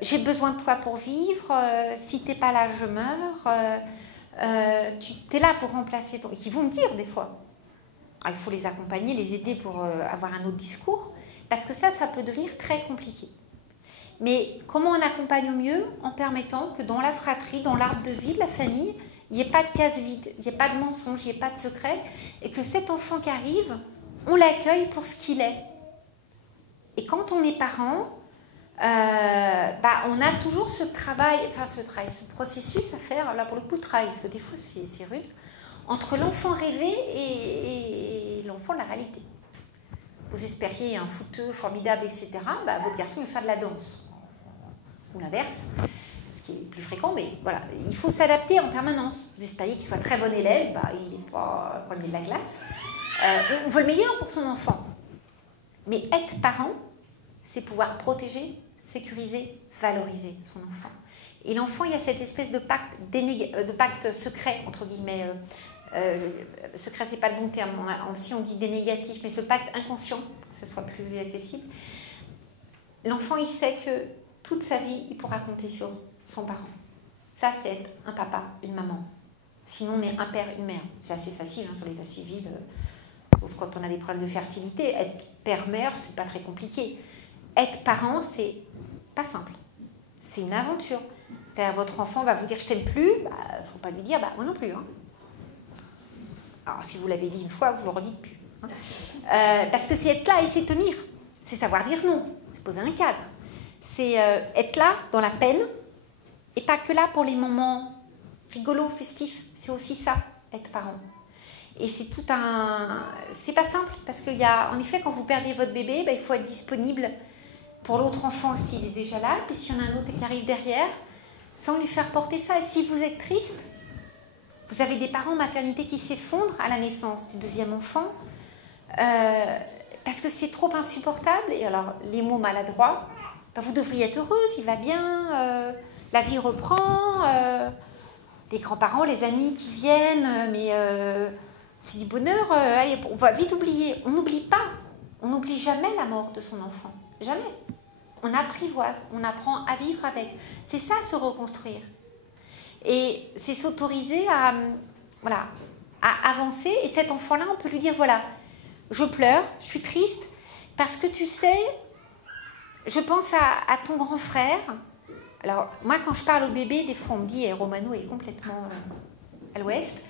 j'ai besoin de toi pour vivre, si t'es pas là, je meurs, tu es là pour remplacer ton... Et qui vont me dire des fois. Alors, il faut les accompagner, les aider pour avoir un autre discours, parce que ça peut devenir très compliqué. Mais comment on accompagne au mieux? En permettant que dans la fratrie, dans l'arbre de vie de la famille, il n'y ait pas de case vide, il n'y ait pas de mensonge, il n'y ait pas de secret, et que cet enfant qui arrive, on l'accueille pour ce qu'il est. Et quand on est parent... on a toujours ce processus à faire, là pour le coup travail, parce que des fois c'est rude, entre l'enfant rêvé et l'enfant de la réalité. Vous espériez un footeux formidable, etc. Votre garçon va faire de la danse. Ou l'inverse, ce qui est plus fréquent, mais voilà, il faut s'adapter en permanence. Vous espériez qu'il soit très bon élève, il n'est pas premier de la classe. On veut le meilleur pour son enfant. Mais être parent, c'est pouvoir protéger, sécuriser, valoriser son enfant. Et l'enfant, il y a cette espèce de pacte secret, entre guillemets. Secret, c'est pas le bon terme. Si on dit dénégatif, mais ce pacte inconscient, que ce soit plus accessible. L'enfant, il sait que toute sa vie, il pourra compter sur son parent. Ça, c'est être un papa, une maman. Sinon, on est un père, une mère. C'est assez facile sur l'état civil, sauf quand on a des problèmes de fertilité. Être père-mère, c'est pas très compliqué. Être parent, c'est pas simple. C'est une aventure. C'est-à-dire, votre enfant va vous dire « je t'aime plus », faut pas lui dire « moi non plus ». Hein. Alors, si vous l'avez dit une fois, vous le redites plus. Hein. Parce que c'est être là et c'est tenir. C'est savoir dire non. C'est poser un cadre. C'est être là dans la peine et pas que là pour les moments rigolos, festifs. C'est aussi ça, être parent. Et c'est tout un... C'est pas simple parce qu'il y a... En effet, quand vous perdez votre bébé, il faut être disponible pour l'autre enfant s'il est déjà là, puis s'il y en a un autre qui arrive derrière, sans lui faire porter ça. Et si vous êtes triste, vous avez des parents en maternité qui s'effondrent à la naissance du deuxième enfant, parce que c'est trop insupportable. Et alors, les mots maladroits, vous devriez être heureuse, il va bien, la vie reprend, les grands-parents, les amis qui viennent, mais c'est du bonheur, allez, on va vite oublier. On n'oublie pas, on n'oublie jamais la mort de son enfant, jamais. On apprivoise, on apprend à vivre avec. C'est ça, se reconstruire. Et c'est s'autoriser à avancer. Et cet enfant-là, on peut lui dire, voilà, je pleure, je suis triste, parce que tu sais, je pense à ton grand frère. Alors, moi, quand je parle au bébé, des fois, on me dit, Romano est complètement à l'ouest.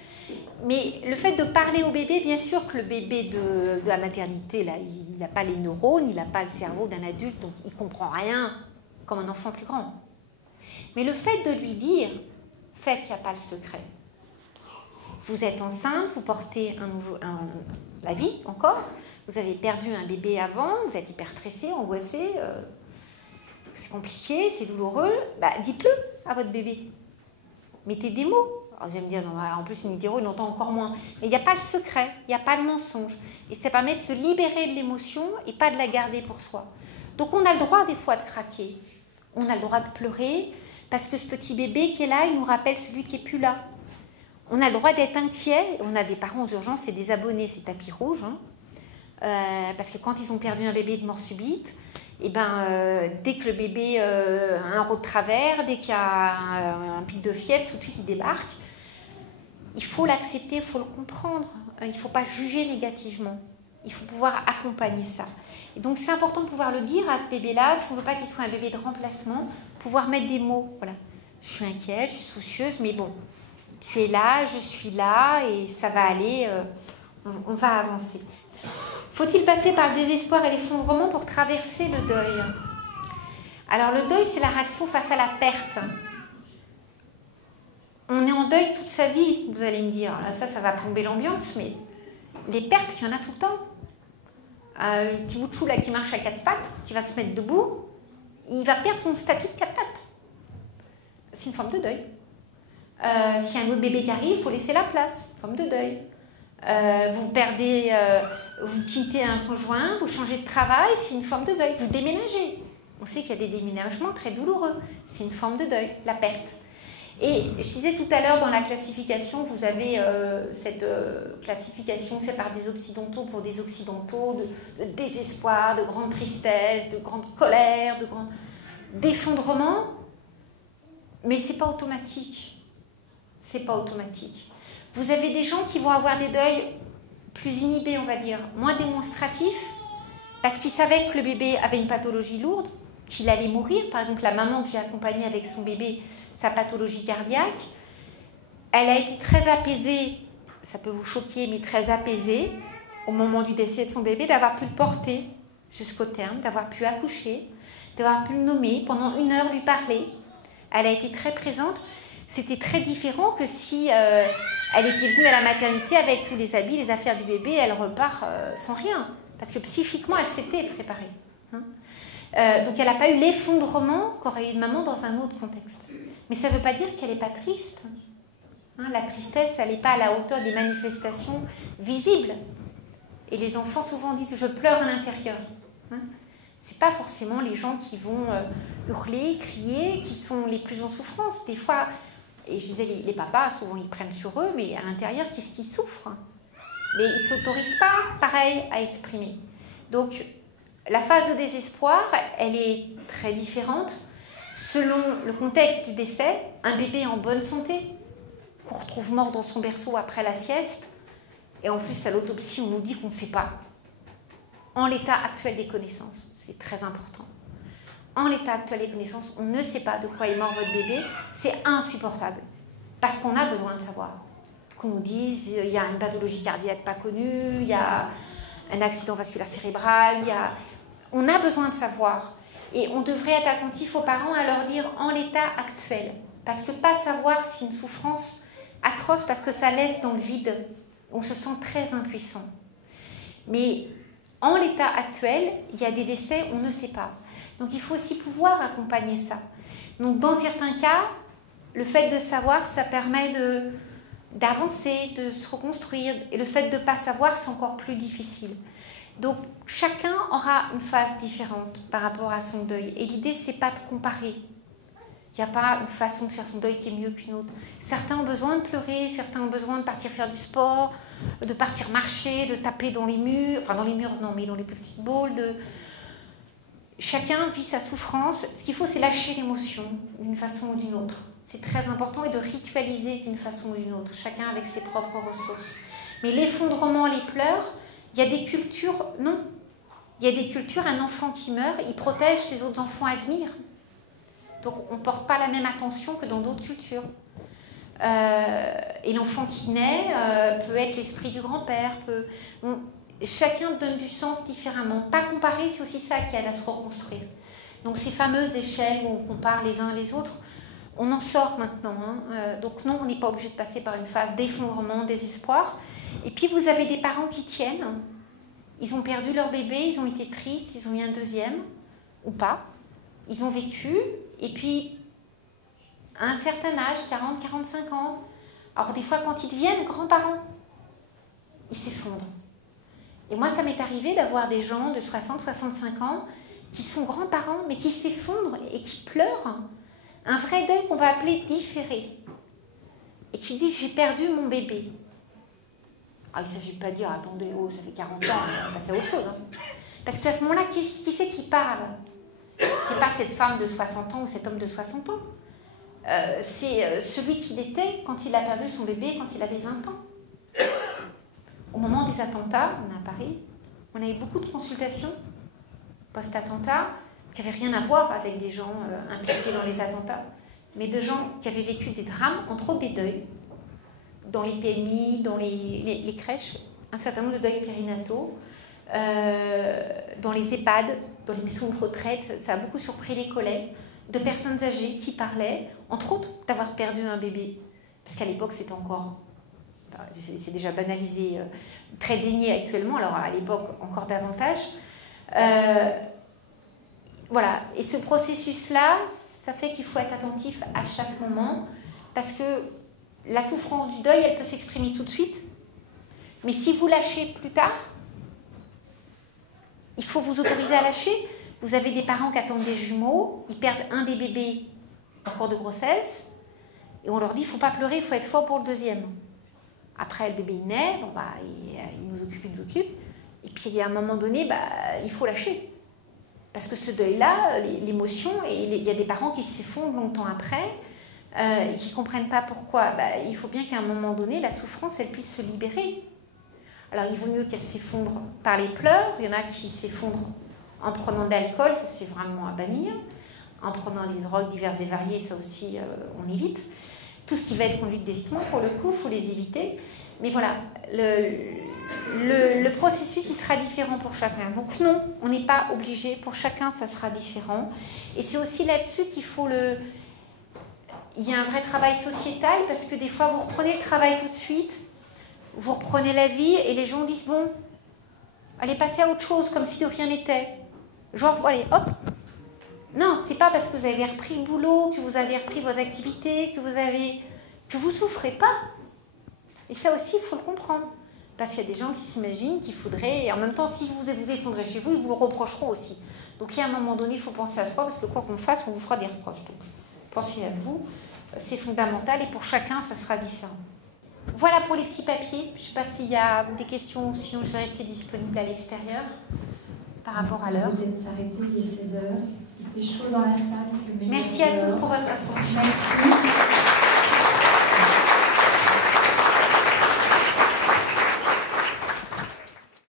Mais le fait de parler au bébé, bien sûr que le bébé de la maternité, là, il n'a pas les neurones, il n'a pas le cerveau d'un adulte, donc il ne comprend rien comme un enfant plus grand. Mais le fait de lui dire, fait qu'il n'y a pas le secret. Vous êtes enceinte, vous portez la vie encore, vous avez perdu un bébé avant, vous êtes hyper stressé, angoissé, c'est compliqué, c'est douloureux, dites-le à votre bébé. Mettez des mots. Alors, vous allez me dire, non, en plus, une hétéro, il entend encore moins. Mais il n'y a pas le secret, il n'y a pas le mensonge. Et ça permet de se libérer de l'émotion et pas de la garder pour soi. Donc, on a le droit, des fois, de craquer. On a le droit de pleurer parce que ce petit bébé qui est là, il nous rappelle celui qui n'est plus là. On a le droit d'être inquiet. On a des parents aux urgences, c'est des abonnés, c'est tapis rouge. Hein. Parce que quand ils ont perdu un bébé de mort subite, Et dès que le bébé a un rot de travers, dès qu'il y a un pic de fièvre, tout de suite il débarque. Il faut l'accepter, il faut le comprendre. Il ne faut pas juger négativement. Il faut pouvoir accompagner ça. Et donc c'est important de pouvoir le dire à ce bébé-là, si on ne veut pas qu'il soit un bébé de remplacement, pouvoir mettre des mots. Voilà. Je suis inquiète, je suis soucieuse, mais bon, tu es là, je suis là, et ça va aller, on va avancer. Faut-il passer par le désespoir et l'effondrement pour traverser le deuil? Alors le deuil, c'est la réaction face à la perte. On est en deuil toute sa vie, vous allez me dire. Là, ça va plomber l'ambiance, mais les pertes, il y en a tout le temps. Le petit bout de chou là, qui marche à quatre pattes, qui va se mettre debout, il va perdre son statut de quatre pattes. C'est une forme de deuil. S'il y a un autre bébé qui arrive, il faut laisser la place, forme de deuil. Vous perdez, vous quittez un conjoint, vous changez de travail, c'est une forme de deuil. Vous déménagez. On sait qu'il y a des déménagements très douloureux. C'est une forme de deuil, la perte. Et je disais tout à l'heure, dans la classification, vous avez cette classification faite par des occidentaux pour des occidentaux, de désespoir, de grande tristesse, de grande colère, de grand d'effondrement. Mais ce n'est pas automatique. C'est pas automatique. Vous avez des gens qui vont avoir des deuils plus inhibés, on va dire, moins démonstratifs, parce qu'ils savaient que le bébé avait une pathologie lourde, qu'il allait mourir. Par exemple, la maman que j'ai accompagnée avec son bébé, sa pathologie cardiaque, elle a été très apaisée, ça peut vous choquer, mais très apaisée, au moment du décès de son bébé, d'avoir pu le porter jusqu'au terme, d'avoir pu accoucher, d'avoir pu le nommer, pendant 1 heure lui parler. Elle a été très présente. C'était très différent que si elle était venue à la maternité avec tous les habits, les affaires du bébé, elle repart sans rien. Parce que psychiquement, elle s'était préparée. Donc elle n'a pas eu l'effondrement qu'aurait eu une maman dans un autre contexte. Mais ça ne veut pas dire qu'elle n'est pas triste. La tristesse, elle n'est pas à la hauteur des manifestations visibles. Et les enfants souvent disent « je pleure à l'intérieur ». Ce n'est pas forcément les gens qui vont hurler, crier, qui sont les plus en souffrance. Des fois, et je disais, les papas, souvent, ils prennent sur eux, mais à l'intérieur, qu'est-ce qu'ils souffrent? Mais ils ne s'autorisent pas, pareil, à exprimer. Donc, la phase de désespoir, elle est très différente. Selon le contexte du décès, un bébé en bonne santé, qu'on retrouve mort dans son berceau après la sieste, et en plus, à l'autopsie, on nous dit qu'on ne sait pas. En l'état actuel des connaissances, c'est très important. En l'état actuel des connaissances, on ne sait pas de quoi est mort votre bébé, c'est insupportable. Parce qu'on a besoin de savoir. Qu'on nous dise, il y a une pathologie cardiaque pas connue, il y a un accident vasculaire cérébral, on a besoin de savoir. Et on devrait être attentif aux parents à leur dire en l'état actuel. Parce que pas savoir, c'est une souffrance atroce, parce que ça laisse dans le vide. On se sent très impuissant. Mais en l'état actuel, il y a des décès, on ne sait pas. Donc il faut aussi pouvoir accompagner ça. Donc dans certains cas, le fait de savoir, ça permet d'avancer, de se reconstruire. Et le fait de ne pas savoir, c'est encore plus difficile. Donc chacun aura une phase différente par rapport à son deuil. Et l'idée, c'est pas de comparer. Il n'y a pas une façon de faire son deuil qui est mieux qu'une autre. Certains ont besoin de pleurer, certains ont besoin de partir faire du sport, de partir marcher, de taper dans les murs, enfin dans les murs non, mais dans les petites boules. Chacun vit sa souffrance. Ce qu'il faut, c'est lâcher l'émotion d'une façon ou d'une autre. C'est très important, et de ritualiser d'une façon ou d'une autre, chacun avec ses propres ressources. Mais l'effondrement, les pleurs, il y a des cultures, non. Il y a des cultures, un enfant qui meurt, il protège les autres enfants à venir. Donc on ne porte pas la même attention que dans d'autres cultures. Et l'enfant qui naît peut être l'esprit du grand-père. Chacun donne du sens différemment. Pas comparer, c'est aussi ça qui aide à se reconstruire. Donc ces fameuses échelles où on compare les uns les autres, on en sort maintenant. Donc non, on n'est pas obligé de passer par une phase d'effondrement, désespoir. Et puis vous avez des parents qui tiennent. Ils ont perdu leur bébé, ils ont été tristes, ils ont eu un deuxième, ou pas. Ils ont vécu, et puis à un certain âge, 40, 45 ans, alors des fois quand ils deviennent grands-parents, ils s'effondrent. Et moi, ça m'est arrivé d'avoir des gens de 60, 65 ans qui sont grands-parents, mais qui s'effondrent et qui pleurent. Un vrai deuil qu'on va appeler différé. Et qui disent, j'ai perdu mon bébé. Alors, il ne s'agit pas de dire, attendez, oh, ça fait 40 ans, on va passer à autre chose. Parce qu'à ce moment-là, qui c'est qui parle? C'est pas cette femme de 60 ans ou cet homme de 60 ans. C'est celui qu'il était quand il a perdu son bébé, quand il avait 20 ans. Au moment des attentats, on est à Paris, on a eu beaucoup de consultations post-attentats qui n'avaient rien à voir avec des gens impliqués dans les attentats, mais de gens qui avaient vécu des drames, entre autres des deuils, dans les PMI, dans les crèches, un certain nombre de deuils périnataux, dans les EHPAD, dans les maisons de retraite. Ça a beaucoup surpris les collègues, de personnes âgées qui parlaient, entre autres, d'avoir perdu un bébé. Parce qu'à l'époque, c'était encore... C'est déjà banalisé, très dénié actuellement, alors à l'époque, encore davantage. Voilà. Et ce processus-là, ça fait qu'il faut être attentif à chaque moment, parce que la souffrance du deuil, elle peut s'exprimer tout de suite. Mais si vous lâchez plus tard, il faut vous autoriser à lâcher. Vous avez des parents qui attendent des jumeaux, ils perdent un des bébés en cours de grossesse, et on leur dit, il ne faut pas pleurer, il faut être fort pour le deuxième. Après, le bébé il naît, bon, bah, il nous occupe, et puis à un moment donné, bah, il faut lâcher. Parce que ce deuil-là, l'émotion, et il y a des parents qui s'effondrent longtemps après, et qui ne comprennent pas pourquoi. Bah, il faut bien qu'à un moment donné, la souffrance, elle puisse se libérer. Alors, il vaut mieux qu'elle s'effondre par les pleurs. Il y en a qui s'effondrent en prenant de l'alcool, ça c'est vraiment à bannir. En prenant des drogues diverses et variées, ça aussi, on évite. Tout ce qui va être conduite d'évitement, pour le coup, il faut les éviter. Mais voilà, le processus, il sera différent pour chacun. Donc non, on n'est pas obligé. Pour chacun, ça sera différent. Et c'est aussi là-dessus qu'il faut Il y a un vrai travail sociétal, parce que des fois, vous reprenez le travail tout de suite, vous reprenez la vie, et les gens disent, bon, allez passer à autre chose, comme si de rien n'était. Genre, allez, hop. Non, c'est pas parce que vous avez repris le boulot, que vous avez repris votre activité, que vous souffrez pas. Et ça aussi, il faut le comprendre. Parce qu'il y a des gens qui s'imaginent qu'il faudrait... Et en même temps, si vous vous effondrez chez vous, ils vous le reprocheront aussi. Donc, il y a un moment donné, il faut penser à soi, parce que quoi qu'on fasse, on vous fera des reproches. Donc, pensez à vous. C'est fondamental, et pour chacun, ça sera différent. Voilà pour les petits papiers. Je ne sais pas s'il y a des questions, sinon je vais rester disponible à l'extérieur par rapport à l'heure. On vient de s'arrêter, il est 16h. Il fait chaud dans la salle. Merci à tous pour votre attention. Merci.